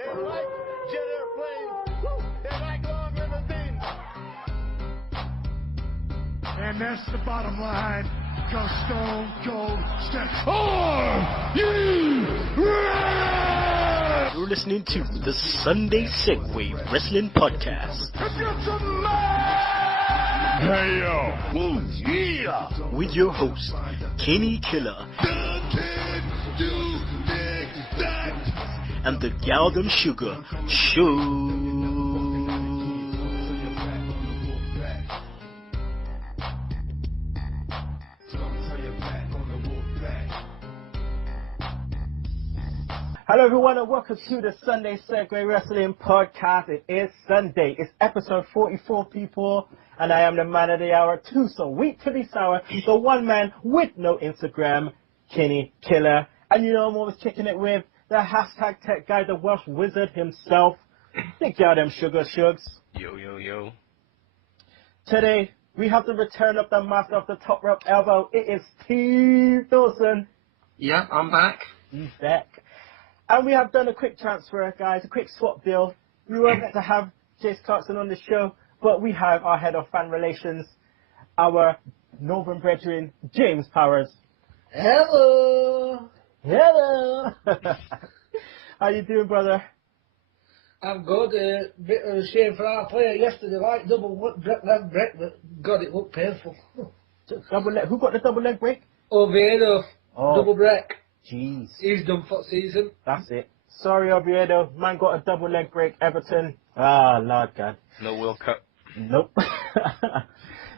They like jet airplanes. They like long limousines. And that's the bottom line. Because Stone Cold steps. Are you ready? You're listening to the Sunday Segue Wrestling Podcast. Hey yo, woo, yeah. With your host, Kinny Killa and the Galden Sugar Show. Hello everyone and welcome to the Sunday Segue Wrestling Podcast. It is Sunday. It's episode 44, people, and I am the man of the hour, too. So week to this hour, the one man with no Instagram, Kinny Killa. And you know I'm always kicking it with the hashtag tech guy, the Welsh wizard himself, the Galden Sugar Shugs. Yo, yo, yo. Today, we have the return of the master of the top rope elbow. It is Steve Dawson. Yeah, I'm back. He's back. And we have done a quick transfer, guys, a quick swap deal. We were meant to have Jace Clarkson on the show, but we have our head of fan relations, our northern brethren, James Powers. Hello. Hello. How you doing, brother? I'm good. Bit of a shame for our player yesterday, like double leg break, but God, it looked painful. Double leg. Who got the double leg break? Oviedo, double break. Jeez. He's done for season. That's it. Sorry, Oviedo. Man got a double leg break. Everton. Ah, Lord God. No World Cup. Nope.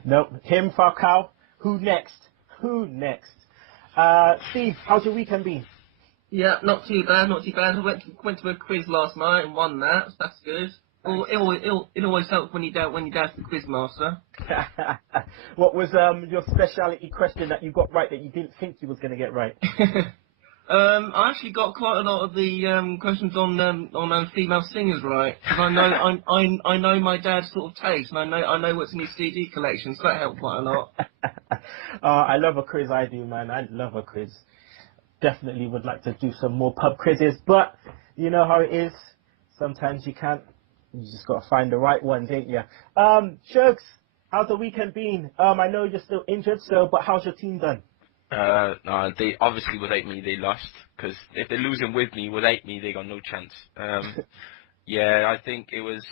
Nope. Him, Falcao. Who next? Who next? Steve, how's your weekend been? Yeah, not too bad, not too bad. I went to a quiz last night and won that, so that's good. It always helps when you dad's the quiz master. What was your speciality question that you got right that you didn't think you was going to get right? I actually got quite a lot of the questions on female singers right, because I know my dad's sort of taste, and I know what's in his CD collection, so that helped quite a lot. I love a quiz, I do, man. I love a quiz. Definitely would like to do some more pub quizzes, but you know how it is. Sometimes you can't. You just got to find the right ones, ain't you? Shugs, how's the weekend been? I know you're still injured, but how's your team done? No, they obviously without me they lost, because if they're losing with me, without me they got no chance. Yeah, I think it was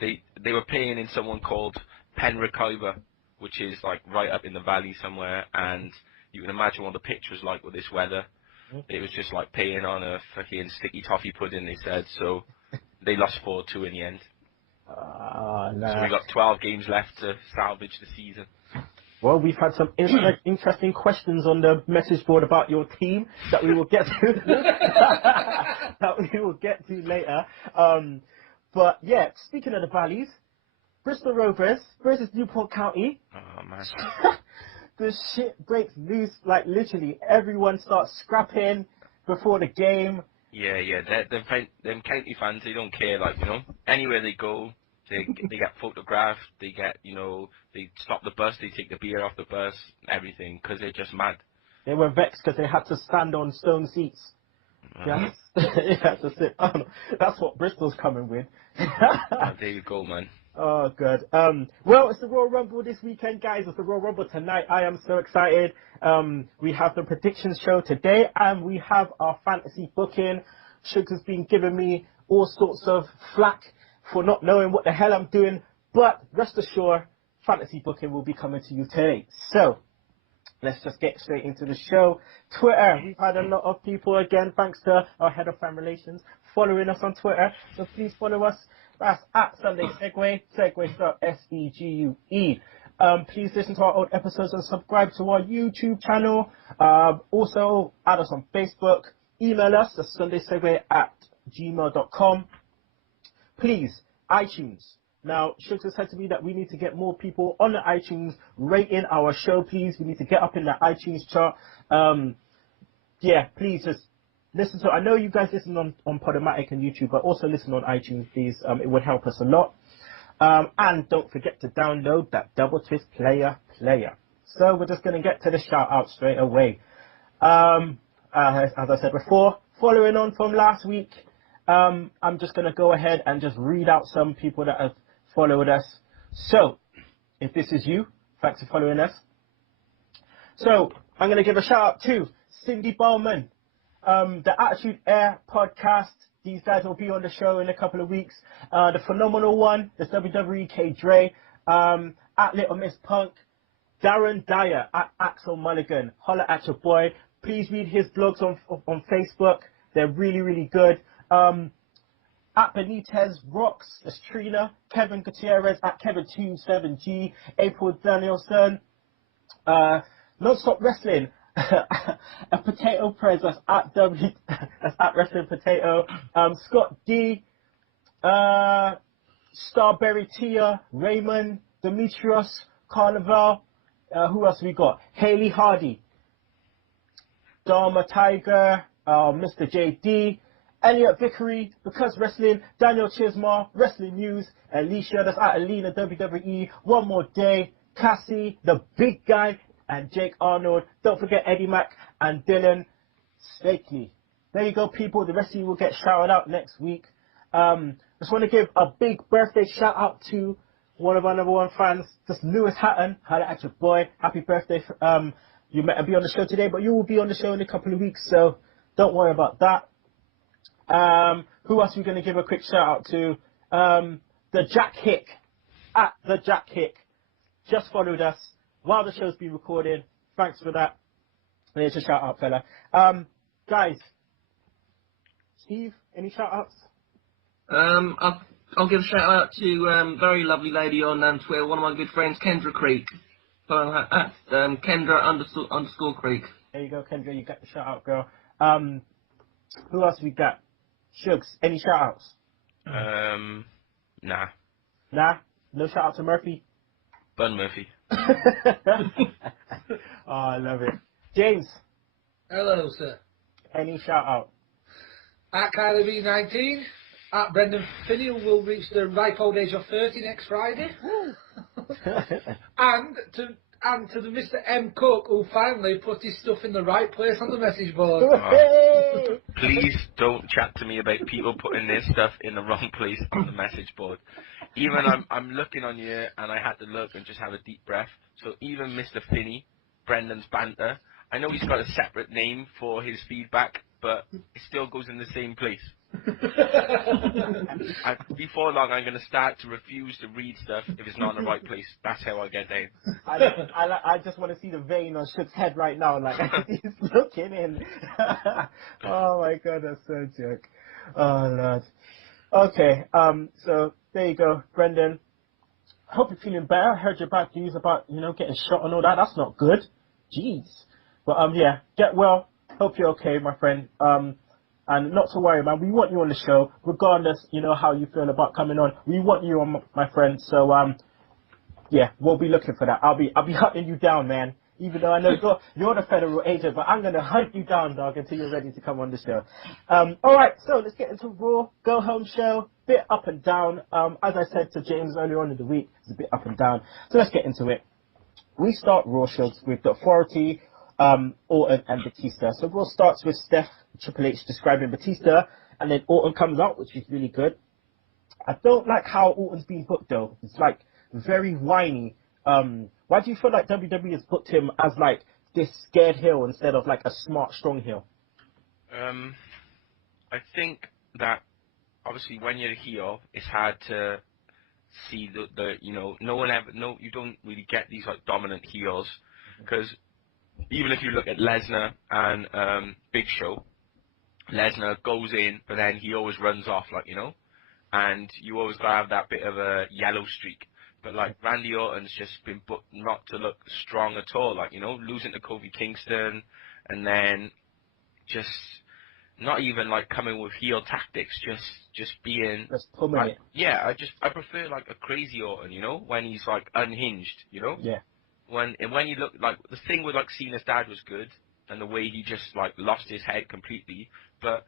they were playing in someone called Penricova, which is like right up in the valley somewhere, and you can imagine what the pitch was like with this weather. It was just like playing on a fucking sticky toffee pudding, they said, so they lost 4-2 in the end. Nah. So we got 12 games left to salvage the season. Well, we've had some interesting questions on the message board about your team that we will get to later. But yeah, speaking of the valleys, Bristol Rovers versus Newport County. Oh man. The shit breaks loose, like literally everyone starts scrapping before the game. Yeah. Them county fans, they don't care, like, you know, anywhere they go, they get photographed, they get, you know, they stop the bus, they take the beer off the bus, everything, because they're just mad. They were vexed because they had to stand on stone seats. Yes, they had to sit on. That's what Bristol's coming with. There you go, man. Oh, good. Well, it's the Royal Rumble this weekend, guys. It's the Royal Rumble tonight. I am so excited. We have the predictions show today, and we have our fantasy booking. Shugs has been giving me all sorts of flack for not knowing what the hell I'm doing, but rest assured, fantasy booking will be coming to you today. So, let's just get straight into the show. Twitter, we've had a lot of people, again, thanks to our head of fan relations, following us on Twitter. So please follow us. That's at Sunday Segue, Segue spelled S-E-G-U-E. Please listen to our old episodes and subscribe to our YouTube channel. Also, add us on Facebook. Email us at sundaysegue@gmail.com. Please, iTunes. Now, Shugs has said to me that we need to get more people on the iTunes rating our show, please. We need to get up in the iTunes chart. Yeah, please just listen to, I know you guys listen on Podomatic and YouTube, but also listen on iTunes, please. It would help us a lot. And don't forget to download that Double Twist player. So we're just going to get to the shout out straight away. As I said before, following on from last week, I'm just going to go ahead and just read out some people that have followed us. So, if this is you, thanks for following us. So, I'm going to give a shout out to Cindy Bowman, the Attitude Air podcast. These guys will be on the show in a couple of weeks. The Phenomenal One, the WWE K Dre, at Little Miss Punk, Darren Dyer, at Axel Mulligan. Holla at your boy. Please read his blogs on Facebook. They're really, really good. At Benitez Rocks, there's Trina, Kevin Gutierrez, at Kevin27G, April Danielson, Non-Stop Wrestling, a Potato Prez, that's at Wrestling Potato, Scott D, Starberry Tia, Raymond, Demetrios, Carnival, who else we got? Haley Hardy, Dharma Tiger, Mr. JD, Elliot Vickery, Because Wrestling, Daniel Chismar, Wrestling News, Alicia, that's at Alina WWE, One More Day, Cassie, The Big Guy, and Jake Arnold. Don't forget Eddie Mack and Dylan Stakely. There you go, people. The rest of you will get shouted out next week. Just want to give a big birthday shout out to one of our number one fans, just Lewis Hatton. Holla at your boy. Happy birthday. You might be on the show today, but you will be on the show in a couple of weeks, so don't worry about that. Who else are we going to give a quick shout out to? The Jack Hick, at the Jack Hick, just followed us while the show's been recorded. Thanks for that. There's a shout out, fella. Guys, Steve, any shout outs? I'll give a shout out to very lovely lady on Twitter, one of my good friends, Kendra Creek. Follow her at Kendra underscore Creek. There you go, Kendra. You got the shout out, girl. Who else we got? Shugs, any shout outs? Nah. Nah? No shout out to Murphy? Bun Murphy. Oh, I love it. James. Hello, sir. Any shout out? At Kylie B19, at Brendan Finney, who will reach the ripe old age of 30 next Friday. and to the Mr. M. Cook, who finally put his stuff in the right place on the message board. Please don't chat to me about people putting their stuff in the wrong place on the message board. Even I'm looking on you, and I had to look and just have a deep breath. So even Mr. Finney, Brendan's banter, I know he's got a separate name for his feedback, but it still goes in the same place. Before long, I'm going to start to refuse to read stuff if it's not in the right place. That's how I get down. I just want to see the vein on Shook's head right now, like he's looking in. Oh my god, that's so joke. Oh lord. Okay, so there you go, Brendan. I hope you're feeling better. I heard your bad news about, getting shot and all that. That's not good. Jeez. But yeah, get well. Hope you're okay, my friend. And not to worry, man. We want you on the show, regardless, how you feel about coming on. We want you on, my friend. So yeah, we'll be looking for that. I'll be hunting you down, man. Even though I know you're the federal agent, but I'm gonna hunt you down, dog, until you're ready to come on the show. All right, so let's get into Raw Go Home show. Bit up and down. As I said to James earlier on in the week, it's a bit up and down. So let's get into it. We start Raw shows with the Authority, Orton and Batista. So Raw starts with Steph, Triple H describing Batista, and then Orton comes out, which is really good. I don't like how Orton's being booked though. It's like very whiny. Why do you feel like WWE has booked him as like this scared heel instead of like a smart, strong heel? I think that obviously when you're a heel, it's hard to see you don't really get these like dominant heels, because even if you look at Lesnar and Big Show, Lesnar goes in, but then he always runs off, and you always gotta have that bit of a yellow streak. But like Randy Orton's just been booked not to look strong at all, losing to Kofi Kingston, and then just not even like coming with heel tactics, just being. Just pummeling it. Yeah, I prefer like a crazy Orton, when he's like unhinged, Yeah. When you look like the thing with like Cena's dad was good, and the way he just like lost his head completely, but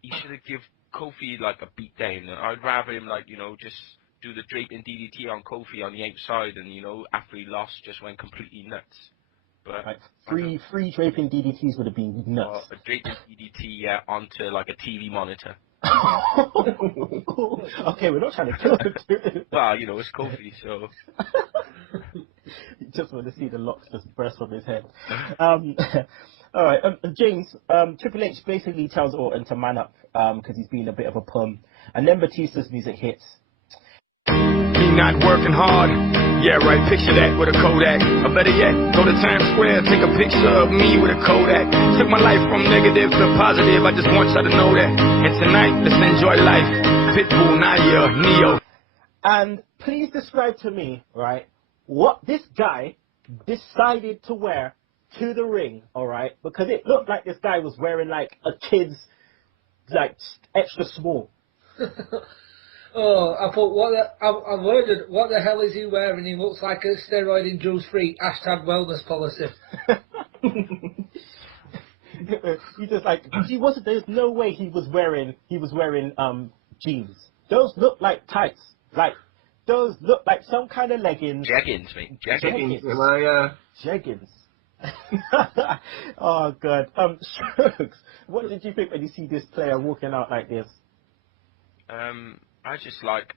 he should have give Kofi like a beat down. I'd rather him just do the draping DDT on Kofi on the outside, and after he lost just went completely nuts. But like three draping DDTs would have been nuts. A draping DDT onto like a TV monitor. Okay, we're not trying to kill the dude. Well, you know, it's Kofi, so. You just want to see the locks just burst from his head. All right, James. Triple H basically tells Orton to man up because he's being a bit of a pum, and then Batista's music hits. Me not working hard. Yeah, right, picture that with a Kodak. Or better yet, go to Times Square, take a picture of me with a Kodak. Took my life from negative to positive, I just want y'all to know that. And tonight, let's enjoy life. Pitbull, Naya, Neo. And please describe to me, right, what this guy decided to wear to the ring, all right? Because it looked like this guy was wearing like a kid's, like, extra small. Oh, I thought, I wondered, what the hell is he wearing? He looks like a steroid induced freak. # wellness policy. He just like, he wasn't, there's no way he was wearing jeans. Those look like tights. Like, those look like some kind of leggings. Jeggings, mate. Jeggings. Jeggings. Oh, God. Shugs, what did you think when you see this player walking out like this? I just like,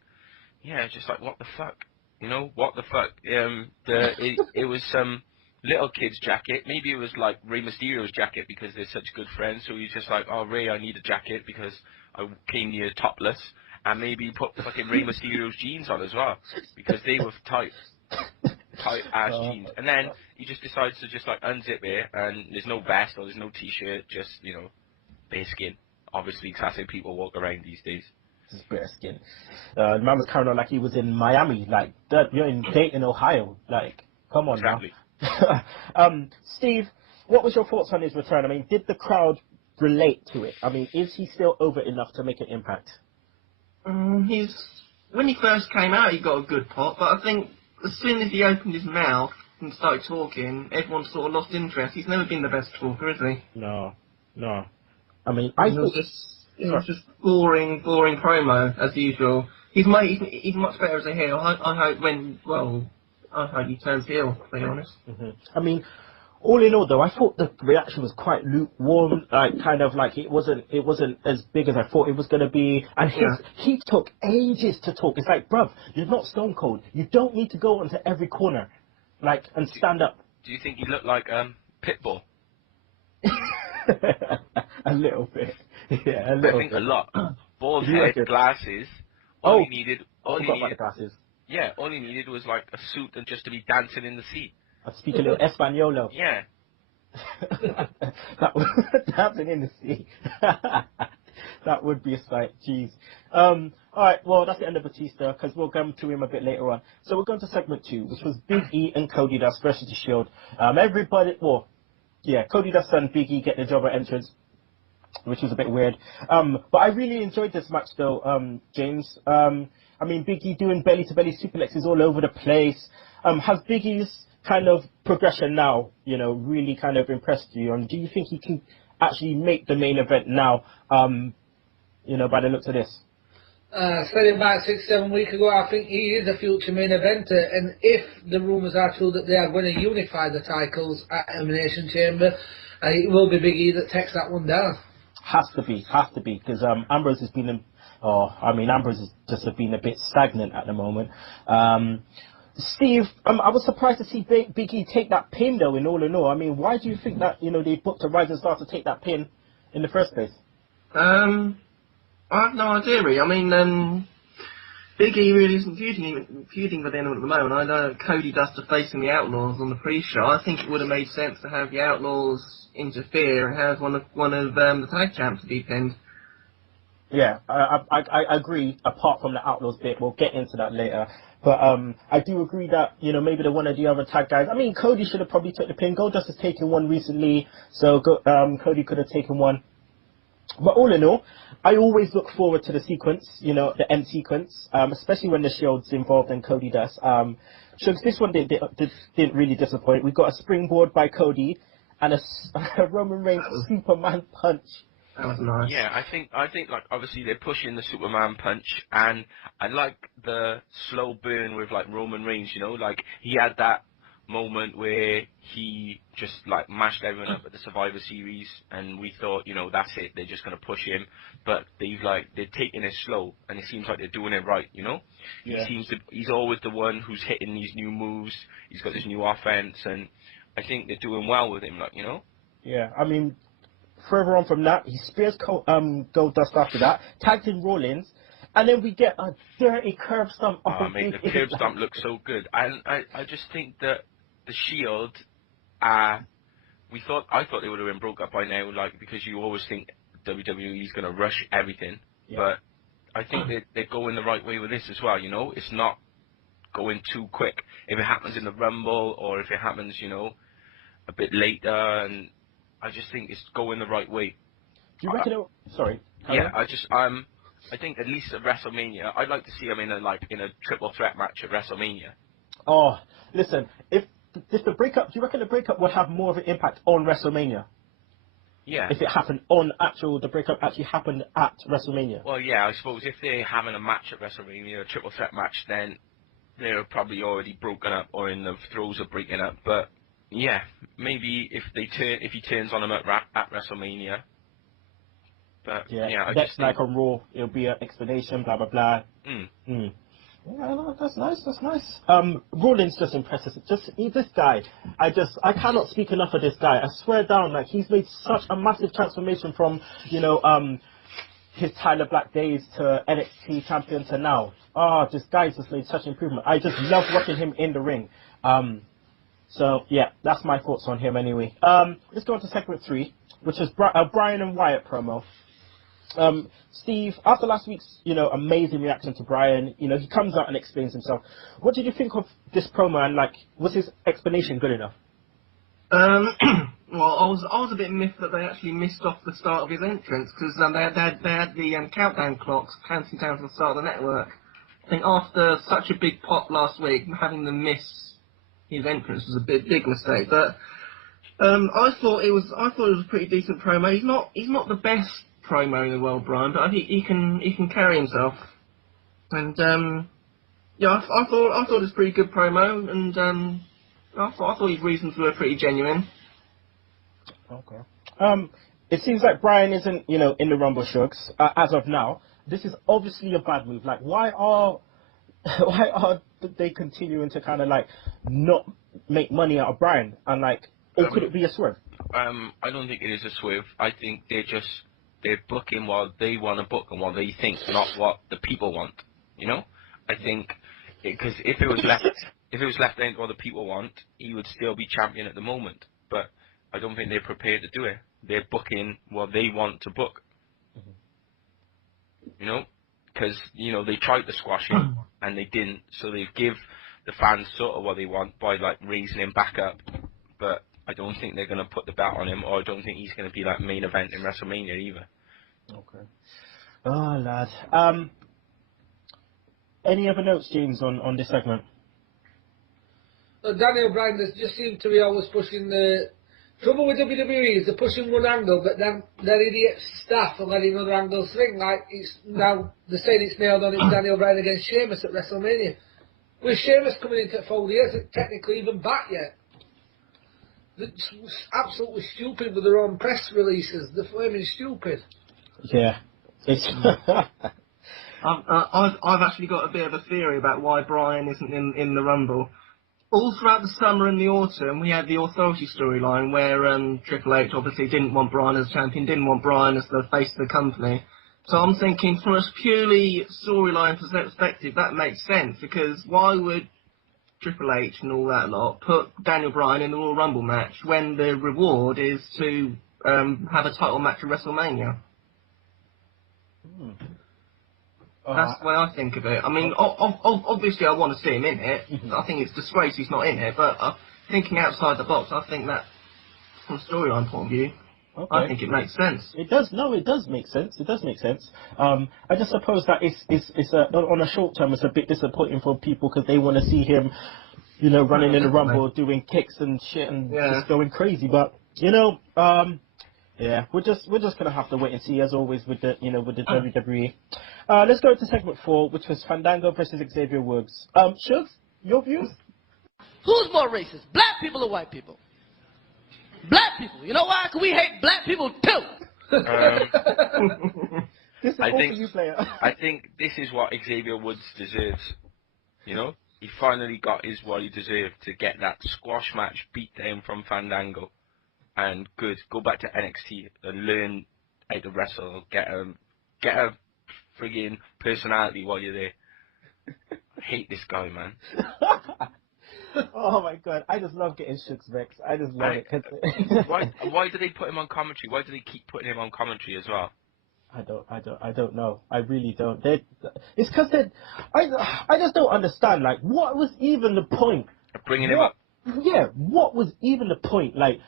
what the fuck? You know, what the fuck? It was some little kid's jacket. Maybe it was like Rey Mysterio's jacket because they're such good friends. So he's just like, oh, Rey, I need a jacket because I came here topless. And maybe put fucking Rey Mysterio's jeans on as well because they were tight ass jeans. And then he just decides to just like unzip it and there's no vest or there's no t-shirt, just, you know, bare skin. Obviously, classic people walk around these days. Just bare skin. The man was carrying on like he was in Miami, like you're in Dayton, Ohio. Like, come on exactly. Now. Steve, what was your thoughts on his return? I mean, did the crowd relate to it? I mean, is he still over enough to make an impact? When he first came out, he got a good pop, but I think as soon as he opened his mouth and started talking, everyone sort of lost interest. He's never been the best talker, is he? No. I mean, it was just boring promo as usual. He's much better as a heel. I hope he turns heel, to be honest. Mm-hmm. I mean, all in all, though, I thought the reaction was quite lukewarm. Like, kind of like it wasn't as big as I thought it was going to be. And he took ages to talk. It's like, bruv, you're not Stone Cold. You don't need to go onto every corner, like, and stand up. Do you think he looked like Pitbull? A little bit. Yeah, a little bit. I think a lot. Bald head, glasses. All he needed. The glasses. Yeah, all he needed was like a suit and just to be dancing in the sea. I speak a little Espanolo. Yeah. That was dancing in the sea. That would be a sight. Jeez. Alright, well, that's the end of Batista, because we'll come to him a bit later on. So we're going to segment 2, which was Big E and CodyDust versus The Shield. CodyDust and Big E get the job at entrance, which was a bit weird. But I really enjoyed this match, though, James. I mean, Big E doing belly-to-belly suplexes all over the place. Has Big E's kind of progression now, you know, really kind of impressed you? And do you think he can actually make the main event now, you know, by the looks of this? Said it about 6-7 weeks ago, I think he is a future main eventer, and if the rumours are true that they are going to unify the titles at Elimination Chamber, it will be Big E that takes that one down. Has to be, because Ambrose has been, Ambrose has just been a bit stagnant at the moment. Steve, I was surprised to see Big E take that pin, though, in all. I mean, why do you think that, you know, they booked a Rising Star to take that pin in the first place? I have no idea, really. I mean, Big E really isn't feuding with anyone at the moment. I know CodyDust are facing the Outlaws on the pre-show. I think it would have made sense to have the Outlaws interfere and have one of the tag champs be pinned. Yeah, I agree, apart from the Outlaws bit. We'll get into that later. But I do agree that, you know, maybe one of the other tag guys. I mean, Cody should have probably took the pin. Goldust has taken one recently, so Cody could have taken one. But all in all, I always look forward to the sequence, you know, the end sequence, especially when the Shield's involved and CodyDust. So this one didn't really disappoint. We got a springboard by Cody and a Roman Reigns Superman punch. That was nice. Yeah, I think like obviously they're pushing the Superman punch, and I like the slow burn with like Roman Reigns. You know, like he had that moment where he just like mashed everyone up at the Survivor Series, and we thought, you know, that's it, they're just going to push him. But they're taking it slow, and it seems like they're doing it right, you know? Yeah. He's always the one who's hitting these new moves. He's got this new offense, and I think they're doing well with him, like, you know? Yeah, I mean, further on from that, he spears Goldust after that, tags in Rollins, and then we get a dirty curb stomp. Oh, mate, the curb stomp looks so good. I just think that the Shield, I thought they would have been broke up by now, like, because you always think WWE is going to rush everything. Yeah. But I think they're going the right way with this as well, you know? It's not going too quick. If it happens in the Rumble, or if it happens, you know, a bit later, and I just think it's going the right way. Do you reckon sorry. Yeah, I think at least at WrestleMania, I'd like to see him in a triple threat match at WrestleMania. Oh, listen, if the breakup, do you reckon the breakup would have more of an impact on WrestleMania? Yeah. If it happened the breakup actually happened at WrestleMania. Well, yeah, I suppose if they're having a match at WrestleMania, a triple threat match, then they're probably already broken up or in the throes of breaking up. But yeah, maybe if he turns on him at WrestleMania. But yeah, I just think, like on Raw, it'll be an explanation, blah blah blah. Yeah, no, that's nice. That's nice. Rollins just impresses. This guy, I cannot speak enough of this guy. I swear down, like he's made such a massive transformation from, you know, his Tyler Black days to NXT champion to now. Oh, this guy's just made such improvement. I just love watching him in the ring. So yeah, that's my thoughts on him anyway. Let's go on to segment 3, which is Bryan and Wyatt promo. Steve, after last week's, you know, amazing reaction to Bryan, you know, he comes out and explains himself. What did you think of this promo, and like, was his explanation good enough? Well, I was a bit miffed that they actually missed off the start of his entrance, because they had the countdown clocks counting down to the start of the network. I think after such a big pop last week, having them miss his entrance was a big mistake. But I thought it was a pretty decent promo. He's not the best promo in the world, Bryan, but I think he can carry himself. And yeah, I thought it was a pretty good promo, and I thought his reasons were pretty genuine. Okay. It seems like Bryan isn't, you know, in the Rumble, Shugs, as of now. This is obviously a bad move. Like, why are they continuing to kind of like not make money out of Bryan? And like, or could it be a swerve? I don't think it is a swerve. I think they're booking what they want to book and what they think, not what the people want. You know, I think because if it was left down to what the people want, he would still be champion at the moment. But I don't think they're prepared to do it. They're booking what they want to book. You know, because you know they tried to squash him and they didn't, so they give the fans sort of what they want by like raising him back up. But I don't think they're going to put the belt on him, or I don't think he's going to be like main event in WrestleMania either. Okay. Oh, lad. Any other notes, James, on this segment? Daniel Bryan just seemed to be always pushing the... Trouble with WWE is they're pushing one angle, but then their idiot staff are letting other angles swing. Like, it's now, they're saying it's nailed on, it's Daniel Bryan against Sheamus at WrestleMania. With Sheamus coming into the fold, he hasn't technically even back yet. It's absolutely stupid with their own press releases. They're flaming stupid. Yeah. It's I've actually got a bit of a theory about why Bryan isn't in the Rumble. All throughout the summer and the autumn, we had the Authority storyline where Triple H obviously didn't want Bryan as champion, didn't want Bryan as the face of the company. So I'm thinking, from a purely storyline perspective, that makes sense, because why would Triple H and all that lot put Daniel Bryan in the Royal Rumble match when the reward is to have a title match at WrestleMania? That's the way I think of it. I mean, obviously I want to see him in it. I think it's disgrace he's not in it, but thinking outside the box, I think that, from a storyline point of view, I think it makes sense. It does. No, it does make sense. It does make sense. I just suppose that it's on a short term, it's a bit disappointing for people because they want to see him, you know, running in the Rumble, doing kicks and shit and just going crazy. But you know, yeah, we're just gonna have to wait and see, as always with the WWE. Let's go to segment 4, which was Fandango versus Xavier Woods. Shugs, your views? Who's more racist, black people or white people? Black people. You know why? Because we hate black people too. This is I all think for you, player. I think this is what Xavier Woods deserves. You know, he finally got what he deserved to get that squash match beat down from Fandango, and good. Go back to NXT and learn how to wrestle. Get a friggin' personality while you're there. I hate this guy, man. Oh my god, I just love getting Sugs vexed. I just love it. Why do they put him on commentary? Why do they keep putting him on commentary as well? I don't know. I really don't. It's because I just don't understand. Like, what was even the point? Bringing him up. Yeah, what was even the point? Like,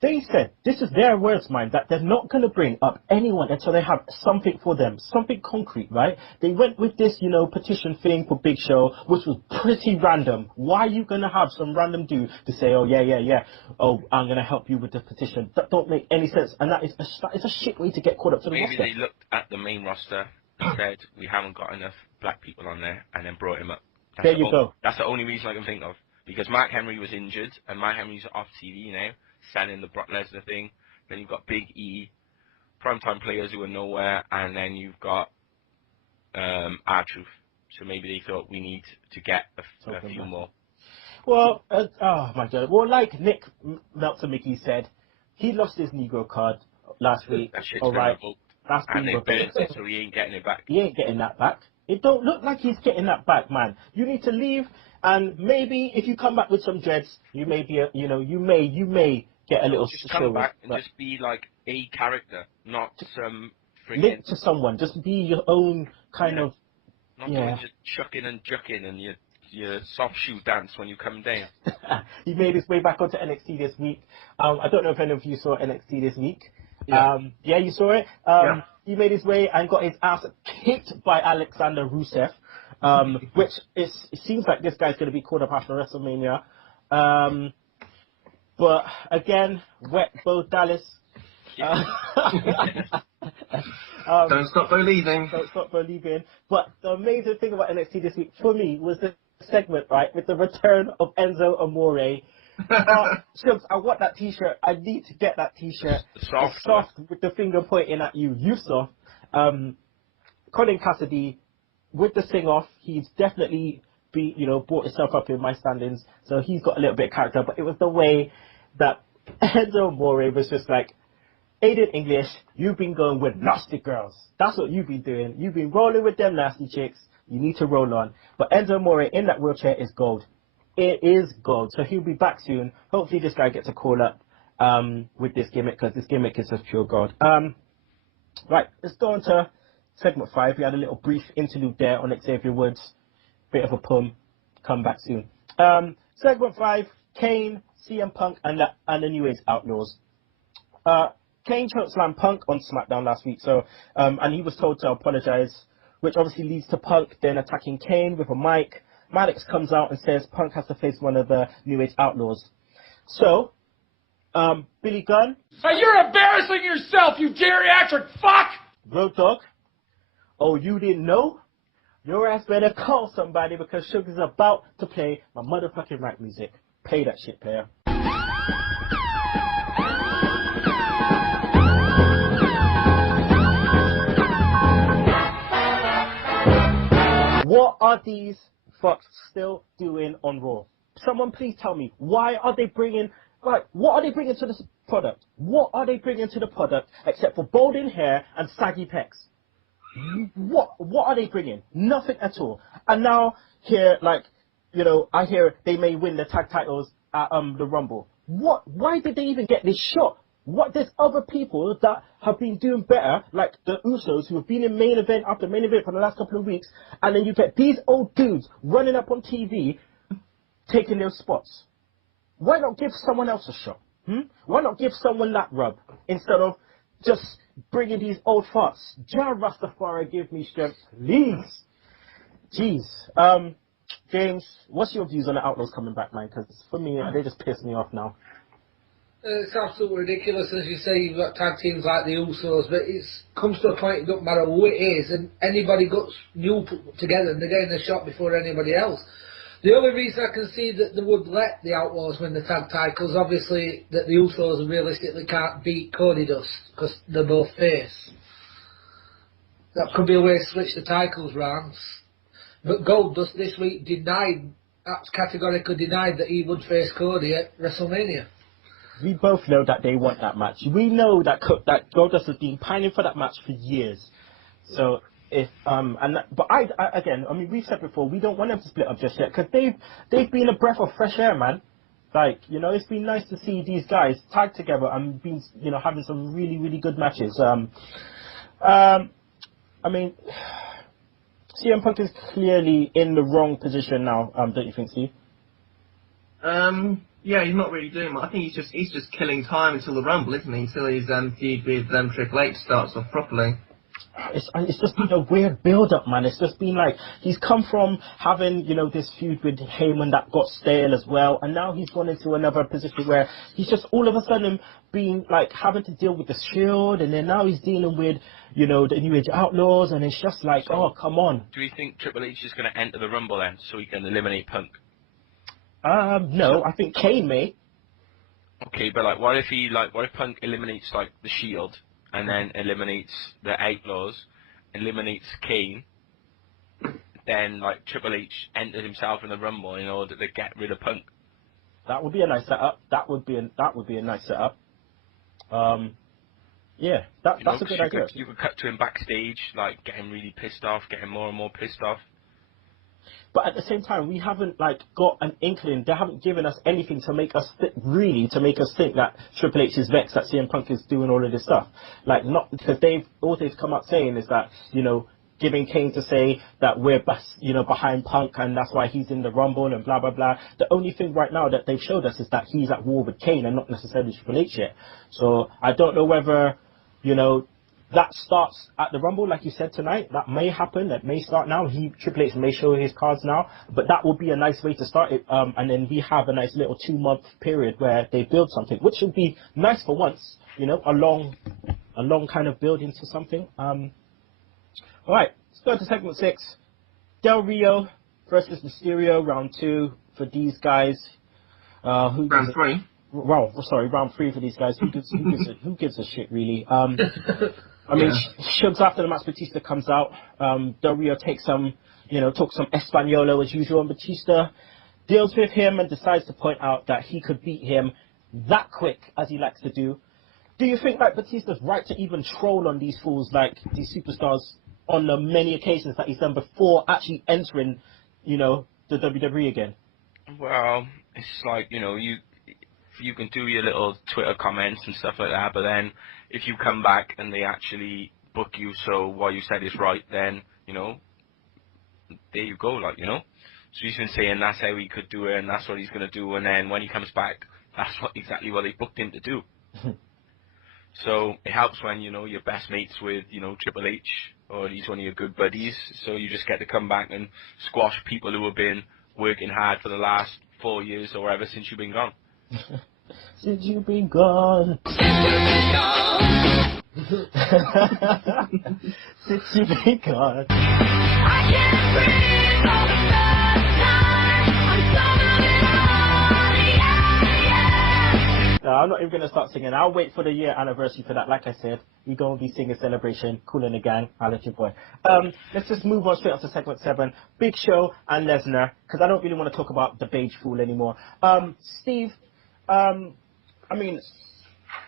they said, this is their words, mind, that they're not going to bring up anyone until they have something for them, something concrete, right? They went with this, petition thing for Big Show, which was pretty random. Why are you going to have some random dude to say, oh, yeah, oh, I'm going to help you with the petition? That don't make any sense, and that is a shit way to get caught up to the roster. Maybe they looked at the main roster and said, we haven't got enough black people on there, and then brought him up. There you go. That's the only reason I can think of. Because Mark Henry was injured, and Mark Henry's off TV now, selling the Brock Lesnar thing. Then you've got Big E, primetime players who are nowhere, and then you've got R-Truth. So maybe they thought we need to get a few more. Well, oh my god. Well, like Nick Meltzer Mickey said, he lost his Negro card last week. That shit's all right, that's and been they burnt it, so he ain't getting it back. He ain't getting that back. It don't look like he's getting that back, man. You need to leave, and maybe if you come back with some dreads, you may be, you may get a little. Just come back and just be like a character, not some friggin' link to someone. Just be your own kind of. Not doing just chucking and jucking and your soft shoe dance when you come down. He made his way back onto NXT this week. I don't know if any of you saw NXT this week. Yeah, you saw it. Yeah. He made his way and got his ass kicked by Alexander Rusev, which it seems like this guy's going to be called up after WrestleMania. But again, wet both Dallas. Don't stop believing. Don't stop believing. But the amazing thing about NXT this week for me was the segment, right, with the return of Enzo Amore. Sugs, I want that T-shirt. I need to get that T-shirt. Soft with the finger pointing at you. You soft. Colin Cassidy with the sing off. He's definitely brought himself up in my standings. So he's got a little bit of character. But it was the way that Enzo Amore was just like, Aiden English, you've been going with nasty girls. That's what you've been doing. You've been rolling with them nasty chicks. You need to roll on. But Enzo Amore in that wheelchair is gold. It is gold. So he'll be back soon. Hopefully this guy gets a call up with this gimmick, because this gimmick is just pure gold. Right, let's go on to segment 5. We had a little brief interlude there on Xavier Woods. Bit of a pun. Come back soon. Segment 5, Kane, CM Punk, and the New Age Outlaws. Kane chokeslammed Punk on Smackdown last week, and he was told to apologize, which obviously leads to Punk then attacking Kane with a mic. Maddox comes out and says Punk has to face one of the New Age Outlaws. So, Billy Gunn. Hey, you're embarrassing yourself, you geriatric fuck! Road Dogg. Oh, you didn't know? Your ass better call somebody, because Sugar is about to play my motherfucking rap music. Pay that shit, player. What are these fucks still doing on Raw? Someone please tell me, why are they bringing, what are they bringing to this product? What are they bringing to the product except for balding hair and saggy pecs? What are they bringing? Nothing at all. And now here, I hear they may win the tag titles at the Rumble. Why did they even get this shot? There's other people that have been doing better, like the Usos, who have been in main event after main event for the last couple of weeks, and then you get these old dudes running up on TV, taking their spots. Why not give someone else a shot? Why not give someone that rub, instead of just bringing these old farts? Jah Rastafari, give me strength, please. Jeez. James, what's your views on the Outlaws coming back, man? Because for me, they just piss me off now. It's absolutely ridiculous, as you say. You've got tag teams like the Usos, but it comes to a point, it doesn't matter who it is, and anybody gets new together and they're getting a shot before anybody else. The only reason I can see that they would let the Outlaws win the tag titles, obviously, that the Usos realistically can't beat CodyDust because they're both face. That could be a way to switch the titles round. But Goldust this week categorically denied that he would face Cody at WrestleMania. We both know that they want that match. We know that Goldust has been pining for that match for years. So if but I again, I mean, we've said before, we don't want them to split up just yet because they've been a breath of fresh air, man. Like, you know, it's been nice to see these guys tag together and been, you know, having some really, really good matches. I mean, CM Punk is clearly in the wrong position now, don't you think, Steve? Yeah, he's not really doing much. I think he's just killing time until the Rumble, isn't he? Until his feud with Triple H starts off properly. It's just been a weird build-up, man. It's just been like he's come from having, you know, this feud with Heyman that got stale as well, and now he's gone into another position where he's just all of a sudden being like having to deal with the Shield, and then now he's dealing with, you know, the New Age Outlaws, and it's just like, oh, come on. Do you think Triple H is going to enter the Rumble then, so he can eliminate Punk? No, I think Kane may. Okay, but like, what if Punk eliminates like the Shield? And then eliminates the Outlaws, eliminates Kane, then like Triple H enters himself in the Rumble in order to get rid of Punk. That would be a nice setup. That would be a nice setup. Yeah, that's a good idea. You could cut to him backstage, like get him really pissed off, get him more and more pissed off. But at the same time, we haven't like got an inkling. They haven't given us anything to make us think that Triple H is vexed that CM Punk is doing all of this stuff. Like, not because all they've come up saying is that, you know, giving Kane to say that we're behind Punk and that's why he's in the Rumble and blah blah blah. The only thing right now that they've showed us is that he's at war with Kane and not necessarily Triple H yet. So I don't know whether, you know, that starts at the Rumble, like you said tonight. That may happen. That may start now. Triple H may show his cards now, but that would be a nice way to start it. And then we have a nice little 2-month period where they build something, which would be nice for once. You know, a long kind of build into something. All right, let's go to segment 6. Del Rio versus Mysterio, round 2 for these guys. Round 3. Well, sorry, round 3 for these guys. Who gives a shit, really? I mean, Sugs after the match, Batista comes out. Del Rio talks some Espanolo as usual, and Batista deals with him and decides to point out that he could beat him that quick, as he likes to do. Do you think that Batista's right to even troll on these fools, like these superstars, on the many occasions that he's done before actually entering, you know, the WWE again? Well, it's like, you know, you can do your little Twitter comments and stuff like that, but then if you come back and they actually book you so what you said is right, then, you know, there you go, like, you know. So he's been saying that's how he could do it and that's what he's going to do, and then when he comes back, that's exactly what they booked him to do. So it helps when, you know, you're best mates with, you know, Triple H, or he's one of your good buddies, so you just get to come back and squash people who have been working hard for the last 4 years or whatever since you've been gone. Since you've been gone. Since you've been gone. I can't breathe all the bad times. I'm not even going to start singing. I'll wait for the year anniversary for that. Like I said, we're going to be singing Celebration, Cool in the Gang. I'll let you boy. Let's just move on straight on to segment 7. Big Show and Lesnar, because I don't really want to talk about the beige fool anymore. Steve, I mean,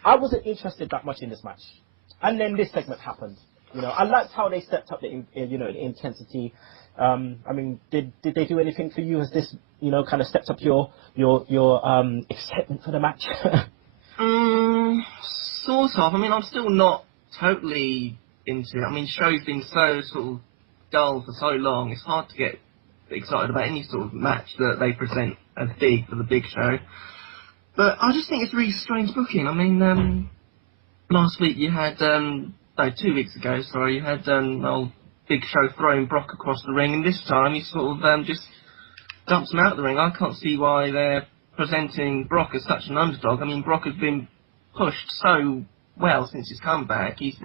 I wasn't interested that much in this match, and then this segment happened. You know, I liked how they stepped up the the intensity. I mean, did they do anything for you? Has this, you know, kind of stepped up your excitement for the match? Sort of. I mean, I'm still not totally into it. I mean, show's been so sort of dull for so long. It's hard to get excited about any sort of match that they present as big for the Big Show. But I just think it's really strange booking. I mean, last week you had, 2 weeks ago, sorry, you had old Big Show throwing Brock across the ring, and this time he sort of just dumps him out of the ring. I can't see why they're presenting Brock as such an underdog. I mean, Brock has been pushed so well since his comeback. He's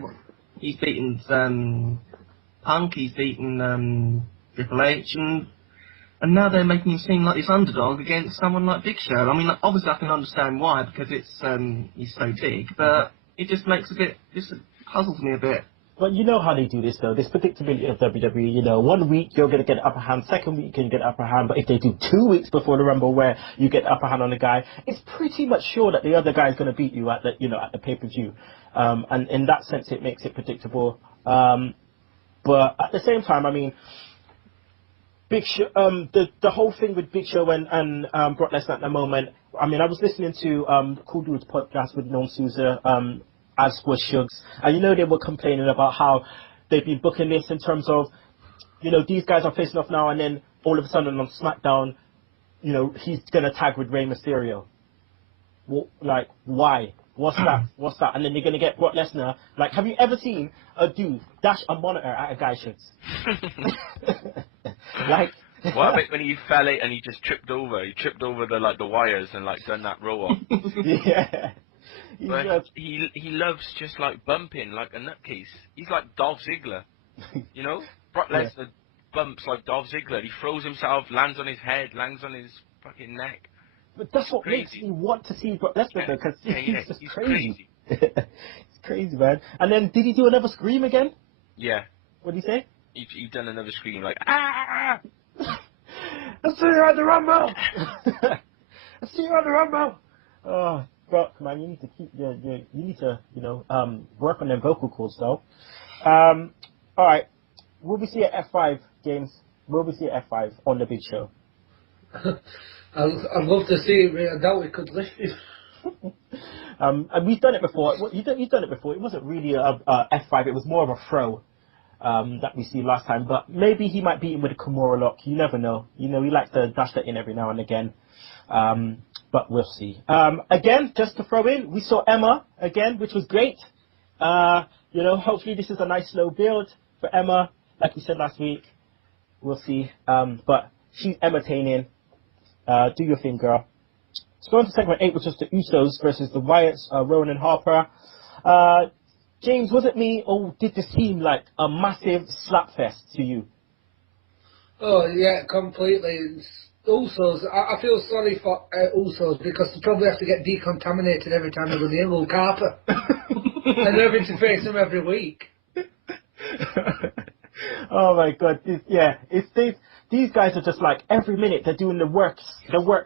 beaten Punk, he's beaten Triple H, and And now they're making him seem like this underdog against someone like Big Show. I mean, like, obviously I can understand why, because he's so big, but it just puzzles me a bit. But you know how they do this, though. This predictability of WWE, you know, 1 week you're going to get the upper hand, second week you can get the upper hand, but if they do 2 weeks before the Rumble where you get the upper hand on the guy, it's pretty much sure that the other guy is going to beat you at the pay-per-view. And in that sense, it makes it predictable. But at the same time, I mean, Big Show, the whole thing with Big Show and Brock Lesnar at the moment. I mean, I was listening to Cool Dude's podcast with Noam Souza, as was Sugs, and you know they were complaining about how they've been booking this in terms of, you know, these guys are facing off now, and then all of a sudden on SmackDown, you know, he's gonna tag with Rey Mysterio. Well, like, why? What's that? What's that? And then you're gonna get Brock Lesnar. Like, have you ever seen a dude dash a monitor at a guy, Sugs? Like, what about when he fell it and he just tripped over? He tripped over the wires and like done that roll off. Yeah. But he loves just like bumping like a nutcase. He's like Dolph Ziggler, you know. Brock Lesnar bumps like Dolph Ziggler. He throws himself, lands on his head, lands on his fucking neck. But that's what makes me want to see Brock Lesnar, because he's just crazy. It's crazy, man. And then did he do another scream again? Yeah. What did he say? He done another scream like ah. I see you at the Rumble. I see you at the Rumble. Oh, Brock, man, you need to keep you need to work on them vocal cords though. All right, will we see at F5 games? Will we see at F5 on the Big Show? I'd love to see it, I doubt we could lift it. And we've done it before. You've done it before. It wasn't really a F5. It was more of a throw that we see last time. But maybe he might beat him with a Kimura lock. You never know. You know, he likes to dash that in every now and again. But we'll see. Again, just to throw in, we saw Emma again, which was great. Hopefully this is a nice slow build for Emma, like we said last week. We'll see. But she's entertaining. Do your thing, girl. Let's go on to segment 8, which is the Usos versus the Wyatts, Rowan and Harper. James, was it me, or did this seem like a massive slapfest to you? Oh, yeah, completely. Usos, I feel sorry for Usos because they probably have to get decontaminated every time they go near little carpet. And they're having to face them every week. Oh my God, these guys are just like every minute they're doing the work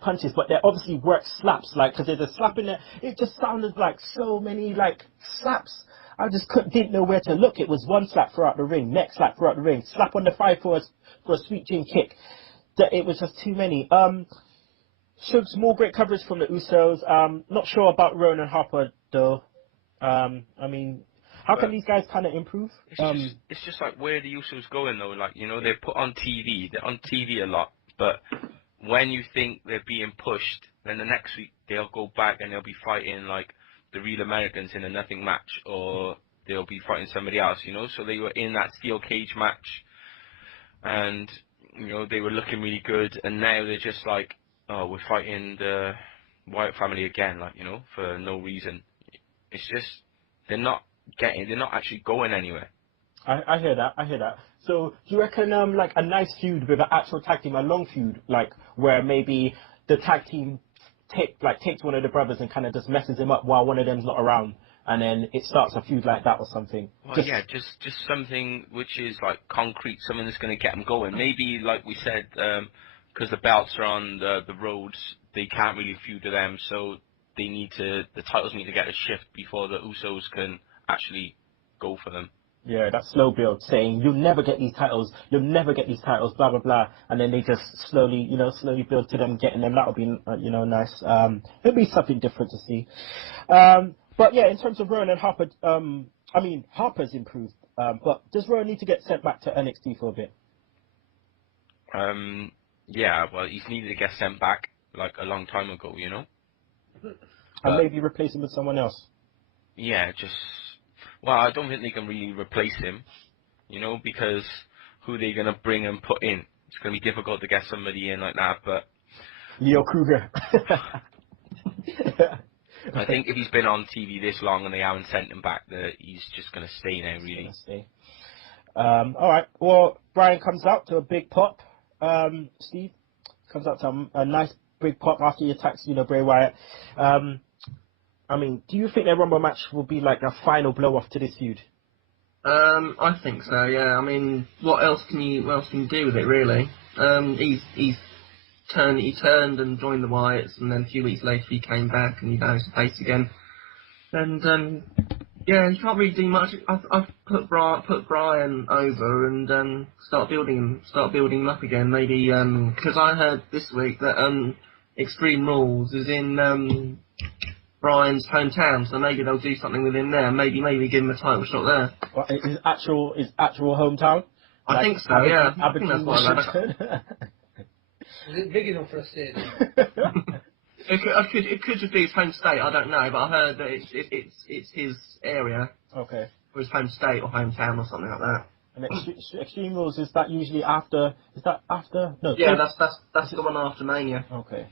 punches, but they're obviously work slaps, like, because there's a slap in there. It just sounded like so many like slaps. I just didn't know where to look. It was one slap throughout the ring, next slap throughout the ring, slap on the thigh for a sweet chin kick. It was just too many. Showed some more great coverage from the Usos. Not sure about Rowan and Harper though. I mean, how can these guys kind of improve? It's just like where the Usos going though. Like, you know, they're put on TV. They're on TV a lot, but when you think they're being pushed, then the next week they'll go back and they'll be fighting like the Real Americans in a nothing match, or they'll be fighting somebody else. You know, so they were in that steel cage match, and you know they were looking really good, and now they're just like, oh, we're fighting the Wyatt family again, like, you know, for no reason. It's just they're not actually going anywhere. I hear that. So do you reckon like a nice feud with an actual tag team, a long feud, like where maybe the tag team takes one of the brothers and kind of just messes him up while one of them's not around, and then it starts a feud like that or something? Well, just something which is like concrete, something that's going to get them going. Maybe like we said, because the belts are on the roads, they can't really feud to them, so the titles need to get a shift before the Usos can actually go for them. Yeah, that slow build, saying you'll never get these titles, blah blah blah, and then they just slowly build to them getting them. That'll be nice. It'll be something different to see. But yeah, in terms of Rowan and Harper, I mean Harper's improved, but does Rowan need to get sent back to NXT for a bit? Yeah, well, he's needed to get sent back like a long time ago, you know. And maybe replace him with someone else. Yeah, well, I don't think they can really replace him, you know, because who they're going to bring and put in. It's going to be difficult to get somebody in like that, but... Leo Kruger. I think if he's been on TV this long and they haven't sent him back, he's just going to stay now, really. All right, well, Bryan comes out to a big pop. Steve, Comes out to a nice big pop after he attacks, Bray Wyatt. I mean, do you think their Rumble match will be like a final blow off to this feud? I think so. Yeah. I mean, what else can you do with it really? He turned and joined the Wyatts, and then a few weeks later he came back and he managed to face again. And yeah, you can't really do much. I've put Bryan over and start building him up again. Maybe because I heard this week that Extreme Rules is in Bryan's hometown, so maybe they'll do something with him there. Maybe give him a title shot there. What, his actual hometown? I think so. Yeah, I think Aberdeen, that's what I read. Is it big enough for a stadium? It could just be his home state. I don't know, but I heard that it's his area. Okay. Or his home state or hometown or something like that. And Extreme Rules, is that usually after? Is that after? No. Yeah, that's the one after Mania. Okay.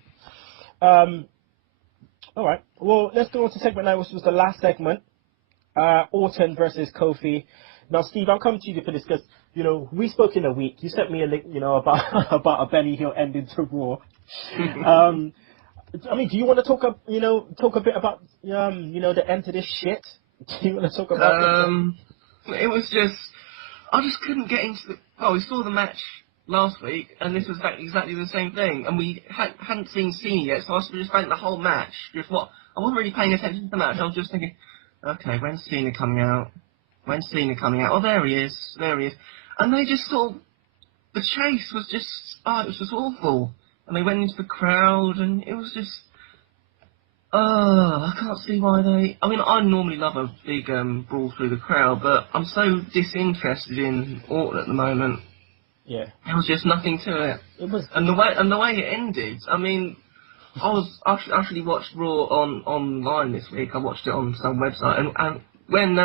All right. Well, let's go on to segment 9, which was the last segment. Orton versus Kofi. Now, Steve, I'm coming to you for this because, we spoke in a week. You sent me a link, about a Benny Hill ending to Raw. I mean, do you want to talk a bit about, the end to this shit? Do you want to talk about it? It was just, I just couldn't get into we saw the match last week, and this was exactly the same thing, and we hadn't seen Cena yet, so I just spent the whole match I wasn't really paying attention to the match. I was just thinking, okay, when's Cena coming out? Oh, there he is. And they just the chase was just, it was just awful. And they went into the crowd, and it was just, I can't see why I mean, I normally love a big brawl through the crowd, but I'm so disinterested in Orton at the moment. Yeah. There was just nothing to it. It was. And the way it ended, I mean, I actually watched Raw online this week. I watched it on some website, and when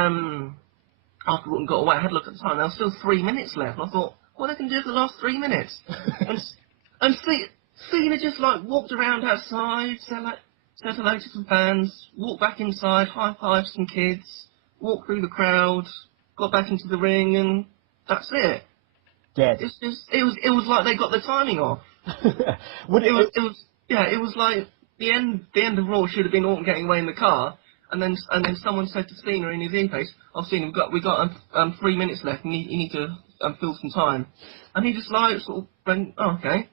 after Orton got away, I had a look at the time. There was still 3 minutes left, and I thought, what are they going to do for the last 3 minutes? and Cena just walked around outside, said hello to some fans, walked back inside, high-fived some kids, walked through the crowd, got back into the ring, and that's it. Dead. It was like they got the timing off. It was like the end of Raw should have been Orton getting away in the car, and then someone said to Cena in his earpiece, "Oh, Cena, we got 3 minutes left, and you need to fill some time." And he just sort of went, "Oh, okay,